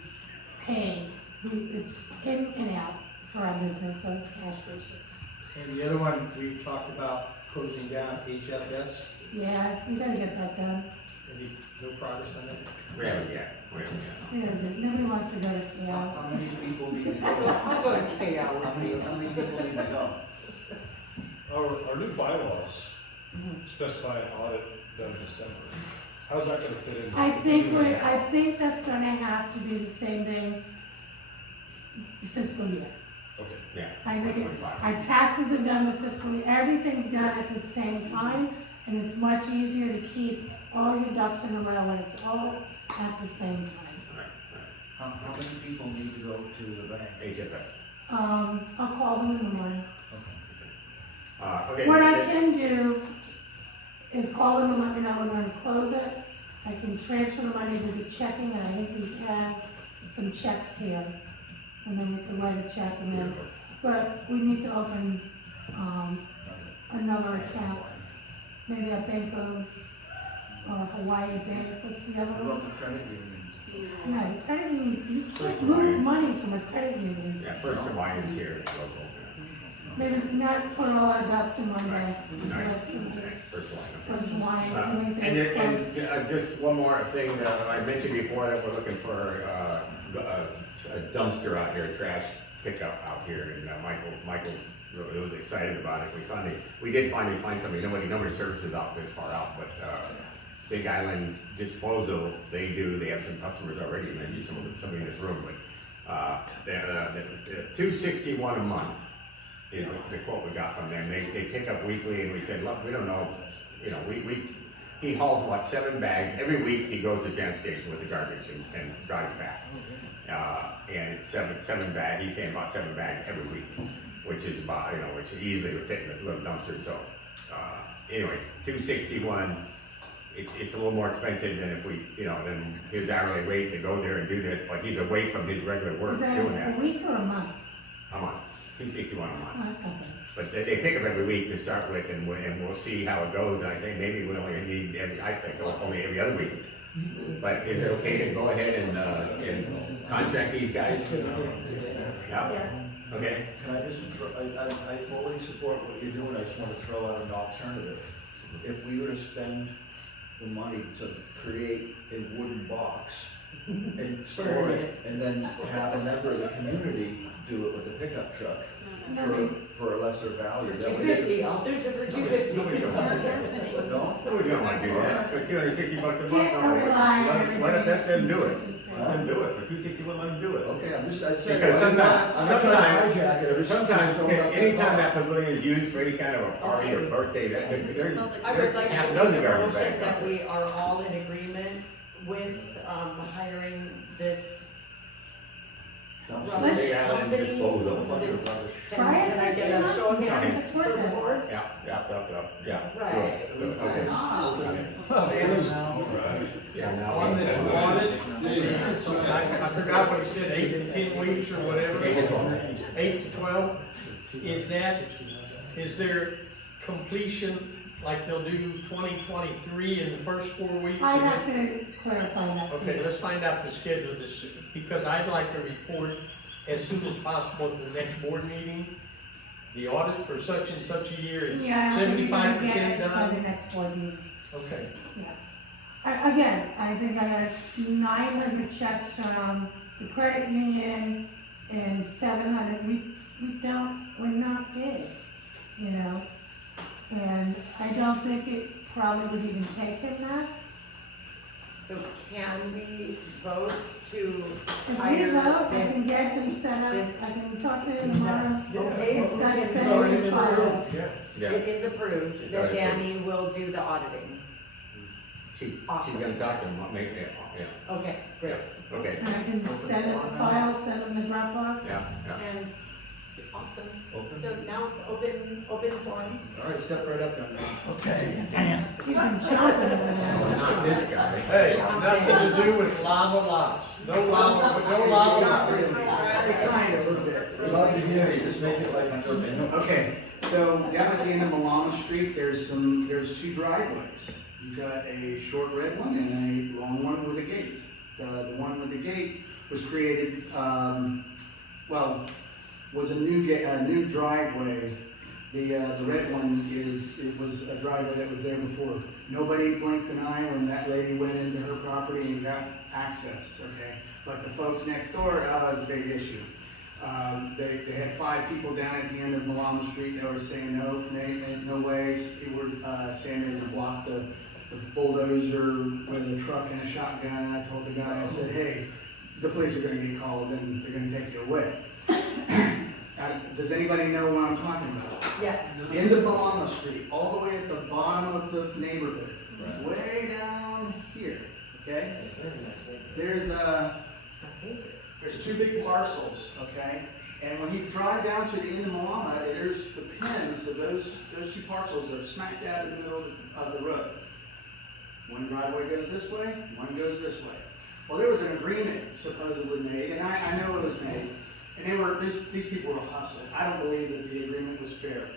paid. It's in and out for our business, so it's cash basis. And the other one, we talked about closing down HFS. Yeah, we gotta get that done. Any, no progress on that? We haven't yet. We gotta do, nobody wants to go to KL. How many people need to go? I'll go to KL. How many people need to go? Our new bylaws specify an audit done in December. How's that gonna fit in? I think that's gonna have to be the same thing fiscal year. Okay. Yeah. I think our taxes are done the fiscal year, everything's done at the same time, and it's much easier to keep all your ducks in a row when it's all at the same time. How many people need to go to the bank? HFS. I'll call them in the morning. Okay. What I can do is call them and let me know when we're gonna close it. I can transfer the money to the checking, and I think we have some checks here. And then we can write a check and then, but we need to open, another account. Maybe a Bank of, Hawaii Bank, what's the other What one? about the credit union? No, the credit union, you can't First move Hawaiian. money from a credit union. Yeah, First Hawaiian's here, local. Maybe not put all our ducks in one bag. Right. First First Hawaiian, Hawaiian. And just one more thing, I mentioned before that we're looking for, a dumpster out here, trash pickup out here, and Michael really was excited about it. We did finally find somebody, nobody services out this far out, but, Big Island Disposal, they have some customers already, maybe somebody in this room, but, the $261 a month is the quote we got from them. They pick up weekly, and we said, look, we don't know, you know, he hauls about 7 bags, every week he goes to the transfer station with the garbage and drives back. And it's seven bags, he's saying about 7 bags every week, which is about, you know, which easily would fit in the little dumpster, so, anyway, $261, it's a little more expensive than if we, you know, than his hourly rate to go there and do this, but he's away from his regular work Is that doing that. a week or a month? A month, $261 a month. Oh, that's not bad. But they pick up every week to start with, and we'll see how it goes, and I think maybe we only need only every other week. But is it okay to go ahead and contract these guys? Yeah, okay. Can I just, I fully support what you're doing, I just want to throw out an alternative. If we were to spend the money to create a wooden box and store it, and then have a member of the community do it with a pickup truck for a lesser value. that would make it- I'll do it for $250. Nobody don't want to do No? Nobody don't want to do that, for $260 a month. Can't rely on Let them do it. consistency. Let them do it, for $261, let them do it. Okay, I'm saying. Because I'm not trying to hijack it, I'm just sometimes, throwing out that anytime thought. that pavilion is used for any kind of a party or birthday, This is a there's public- I would like half to a make dozen a garbage motion bags. that we are all in agreement with, hiring this rubbish Big Island company. Disposal. A bunch of rubbish. Can I get a show of hands It's for worth the it. board? Yeah. Right. Do it, okay. Yeah, On this audit, I forgot what he said, 8 to 10 weeks or whatever. 8 to 12. Is there completion, like they'll do 2023 in the first 4 weeks? I and have then- to clarify that. for Okay, you. let's find out the schedule of this, because I'd like to report as soon as possible at the next board meeting. The audit for such and such a year is Yeah, I think you're gonna 75% get it by the done. next board meeting. Okay, Again, I think I got 900 checks from the credit union and 700, we're not big, you know? And I don't think it probably would even take him that. So can we vote to If we hire vote, I can this? get him set up, this- I can talk to him tomorrow. Okay, It's got it's 70 files. Yeah. It is approved Got that it. Danny will do the auditing. She's Awesome. gonna talk to them, yeah, Okay, great. okay, And I can send the file, send them the Dropbox. yeah, yeah. And, awesome. So now it's open forum. All right, step right up, young man. Okay, Dan. He's been chomping over there. Not this guy. Hey, nothing to do with lava lots. No lava, no lava. Not really. Kind of, a little bit. It's about to hear you, just make it like a little bit. Okay, so down at the end of Malama Street, there's two driveways. You've got a short red one and a long one with a gate. The one with the gate was created, was a new driveway. The red one it was a driveway that was there before. Nobody blinked an eye when that lady went into her property and got access, okay? But the folks next door, that was a big issue. They had 5 people down at the end of Malama Street that were saying no ways. They were saying they were gonna block the bulldozer with a truck and a shotgun. I told the guy, I said, hey, the police are gonna get called and they're gonna take you away. Does anybody know what I'm talking about? Yes. End of Malama Street, all the way at the bottom of the neighborhood, way down here, okay? There's 2 big parcels, okay? And when you drive down to the end of Malama, there's the pins of those 2 parcels that are smack dab in the middle of the road. One driveway goes this way, one goes this way. Well, there was an agreement supposedly made, and I know it was made, and these people were hustled. I don't believe that the agreement was fair.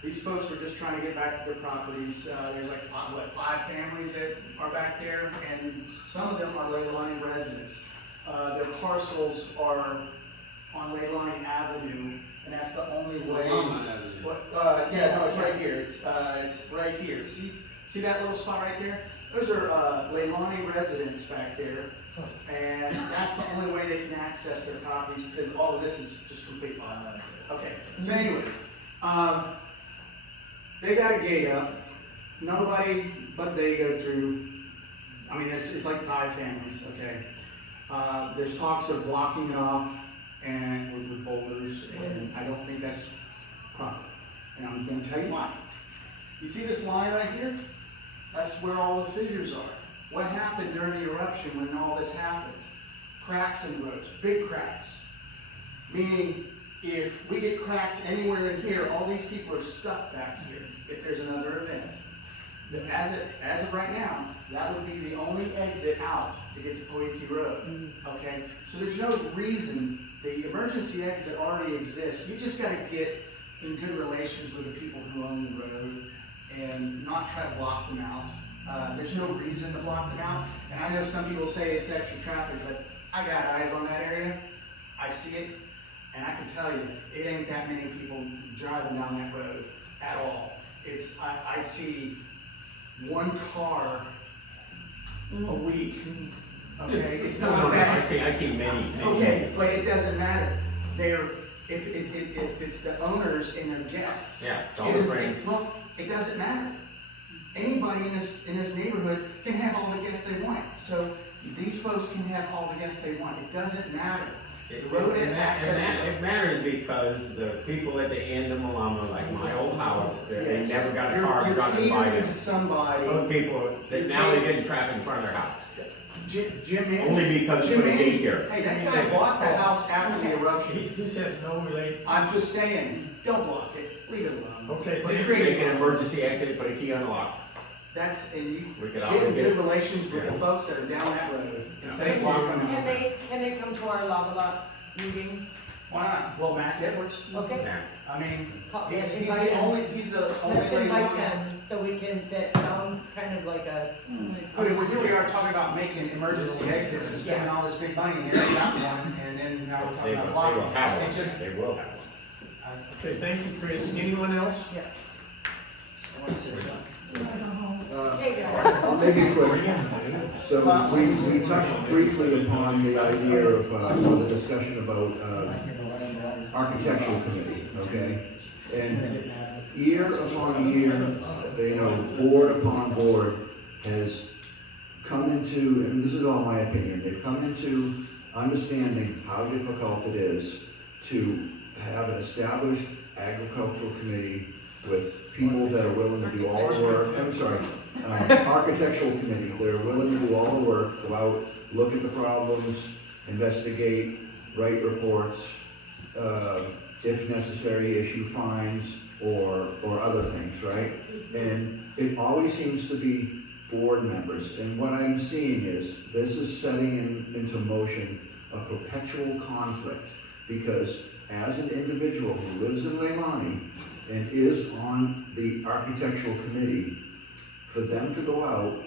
These folks were just trying to get back to their properties. There's like 5 families that are back there, and some of them are Leyline residents. Their parcels are on Leyline Avenue, and that's the only way. It's right here. It's right here. See that little spot right there? Those are Leilani residents back there, and that's the only way they can access their properties because all of this is just complete lot. Okay, so anyway, they got a gate up. Nobody but they go through. I mean, it's like 5 families. Okay, there's talks of blocking it off and with boulders, and I don't think that's proper. And I'm going to tell you why. You see this line right here? That's where all the fissures are. What happened during the eruption when all this happened? Cracks in roads, big cracks. Meaning, if we get cracks anywhere in here, all these people are stuck back here if there's another event. As of right now, that would be the only exit out to get to Koiki Road. Okay? So there's no reason, the emergency exit already exists. You just got to get in good relations with the people who own the road and not try to block them out. There's no reason to block them out. And I know some people say it's extra traffic, but I got eyes on that area. I see it, and I can tell you, it ain't that many people driving down that road at all. I see 1 car a week. Okay, it's not bad. I see many. Okay, but it doesn't matter. If it's the owners and their guests. Yeah, it's all the friends. Look, it doesn't matter. Anybody in this neighborhood can have all the guests they want. So these folks can have all the guests they want. It doesn't matter. It matters because the people at the end of Malama, like my old house, they never got a car driving by them. To somebody. Those people, now they're getting traffic in front of their house. Jim Manchin. Only because they put a gate here. Hey, that guy bought the house after the eruption. He says no relate. I'm just saying, don't block it. Leave it alone. Okay, They create an emergency exit, put a key unlocked. And you We could get always in get- good relations with the folks that are down that road instead of blocking them out. Can they come to our lava lot meeting? Why not? Well, Mac Edwards. Okay. I mean, Let's he's invite the them. only Let's lady invite on- them, so we can, that sounds kind of like a. I mean, here we are talking about making emergency exits and spending all this big money, and they got one, and then now we're They talking will about blocking. have It one. just, They will have one. Okay, thank you, Chris. Anyone else? Okay, guys. I'll make it quick. So we touched briefly upon the idea of, the discussion about, architectural committee, okay? And year upon year, board upon board has come into, and this is all my opinion, they've come into understanding how difficult it is to have an established agricultural committee with people that are willing to do all the work. I'm sorry, Architectural committee, they're willing to do all the work, go out, look at the problems, investigate, write reports, if necessary, issue fines or other things, right? And it always seems to be board members, and what I'm seeing is, this is setting into motion a perpetual conflict, because as an individual who lives in Leilani and is on the architectural committee, for them to go out,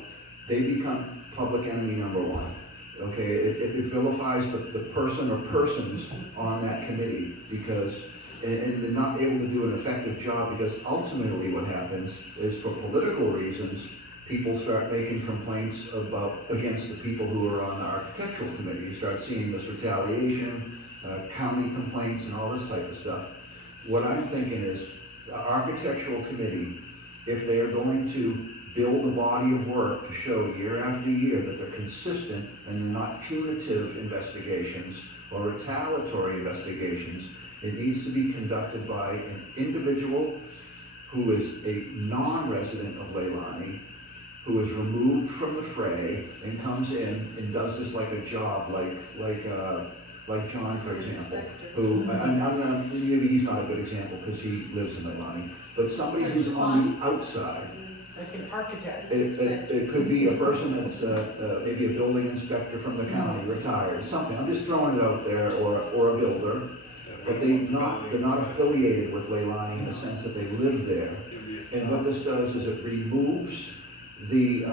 they become public enemy number one. Okay, it vilifies the person or persons on that committee, because, and they're not able to do an effective job, because ultimately what happens is, for political reasons, people start making complaints against the people who are on the architectural committee. You start seeing this retaliation, county complaints, and all this type of stuff. What I'm thinking is, the architectural committee, if they are going to build a body of work to show year after year that they're consistent and they're not punitive investigations or retaliatory investigations, it needs to be conducted by an individual who is a non-resident of Leilani, who is removed from the fray and comes in and does this like a job, like John, for example, who, maybe he's not a good example because he lives in Leilani, but somebody who's on the outside. Like an architect. It could be a person that's maybe a building inspector from the county, retired, something. I'm just throwing it out there, or a builder, but they're not affiliated with Leilani in the sense that they live there. And what this does is it removes the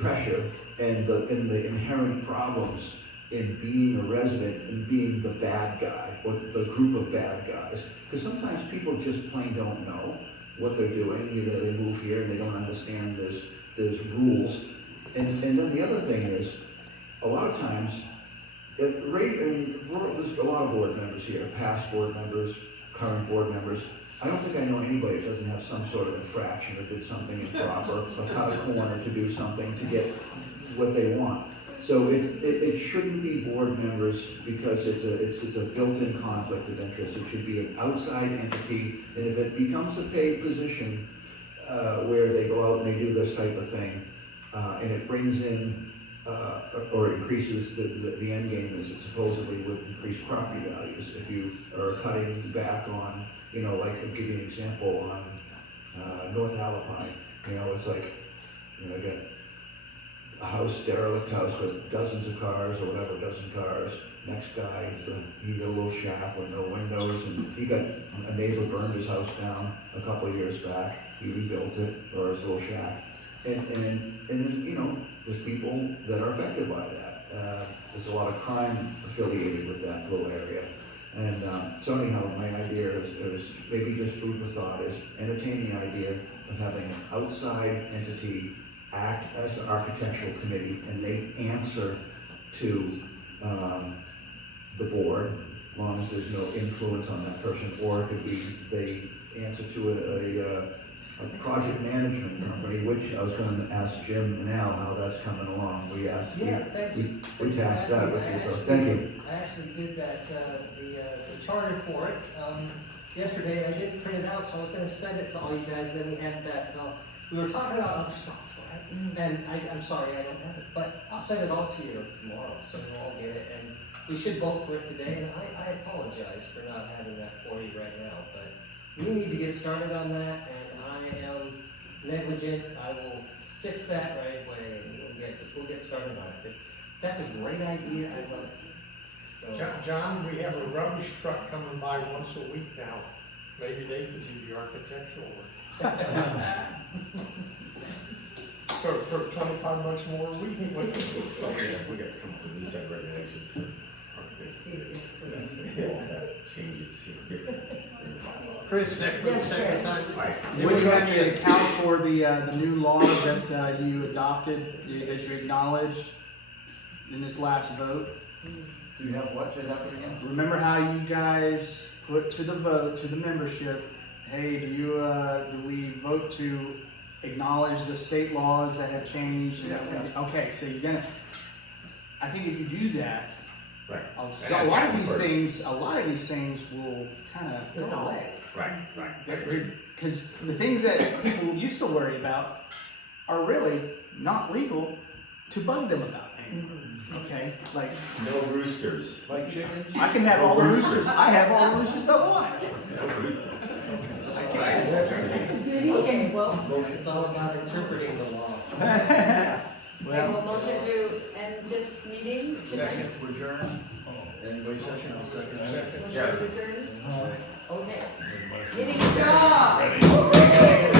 pressure and the inherent problems in being a resident and being the bad guy, or the group of bad guys. Because sometimes people just plain don't know what they're doing. Either they move here and they don't understand there's rules. And then the other thing is, a lot of times, there's a lot of board members here, past board members, current board members. I don't think I know anybody that doesn't have some sort of infraction or did something improper, or cut a corner to do something to get what they want. So it shouldn't be board members, because it's a built-in conflict of interest. It should be an outside entity, and if it becomes a paid position where they go out and they do this type of thing, and it brings in or increases the end game, is it supposedly would increase property values if you are cutting back on, like, I'll give you an example on North Alpine. It's like, I got a house, derelict house with dozens of cars, or whatever, dozen cars. Next guy, he got a little shack with no windows, and he got, a neighbor burned his house down a couple of years back. He rebuilt it, or his little shack. And there's people that are affected by that. There's a lot of crime affiliated with that little area. And so anyhow, my idea is maybe just food for thought, is entertain the idea of having an outside entity act as the architectural committee, and they answer to the board, as long as there's no influence on that person, or it could be they answer to a project management company, which I was going to ask Jim and Al how that's coming along. We tasked that with you, so thank you. I actually did that, the charter for it, yesterday. I didn't print it out, so I was gonna send it to all you guys. Then we had that, we were talking about other stuff, right? And I'm sorry I don't have it, but I'll send it all to you tomorrow, so you'll all get it. And we should vote for it today, and I apologize for not having that for you right now, but we need to get started on that, and I am negligent. I will fix that right away, and we'll get started on it, because that's a great idea. I love it. So, John, we have a rubbish truck coming by once a week now. Maybe they can do the architectural work. For 25 bucks more a week. We got to come up with new set of regulations for changes here. Chris, second time. Would you have to account for the new laws that you adopted, that you acknowledged in this last vote? Do you have what? Say that again? Remember how you guys put to the vote, to the membership, hey, do we vote to acknowledge the state laws that have changed? Yeah. Okay, so you're gonna, I think if you do that, right. a lot of these things will kind of go away. Right. Because the things that people used to worry about are really not legal to bug them about anymore. Okay, like No roosters. Like chickens? I can have all the roosters. I have all the roosters I want. I can. Okay, well, it's all about interpreting the law. Okay, Well, well, motion to end this meeting tonight? Second, adjourn, and wait session, I'll second that. Motion to adjourn? Okay. Ready? Meeting adjourned.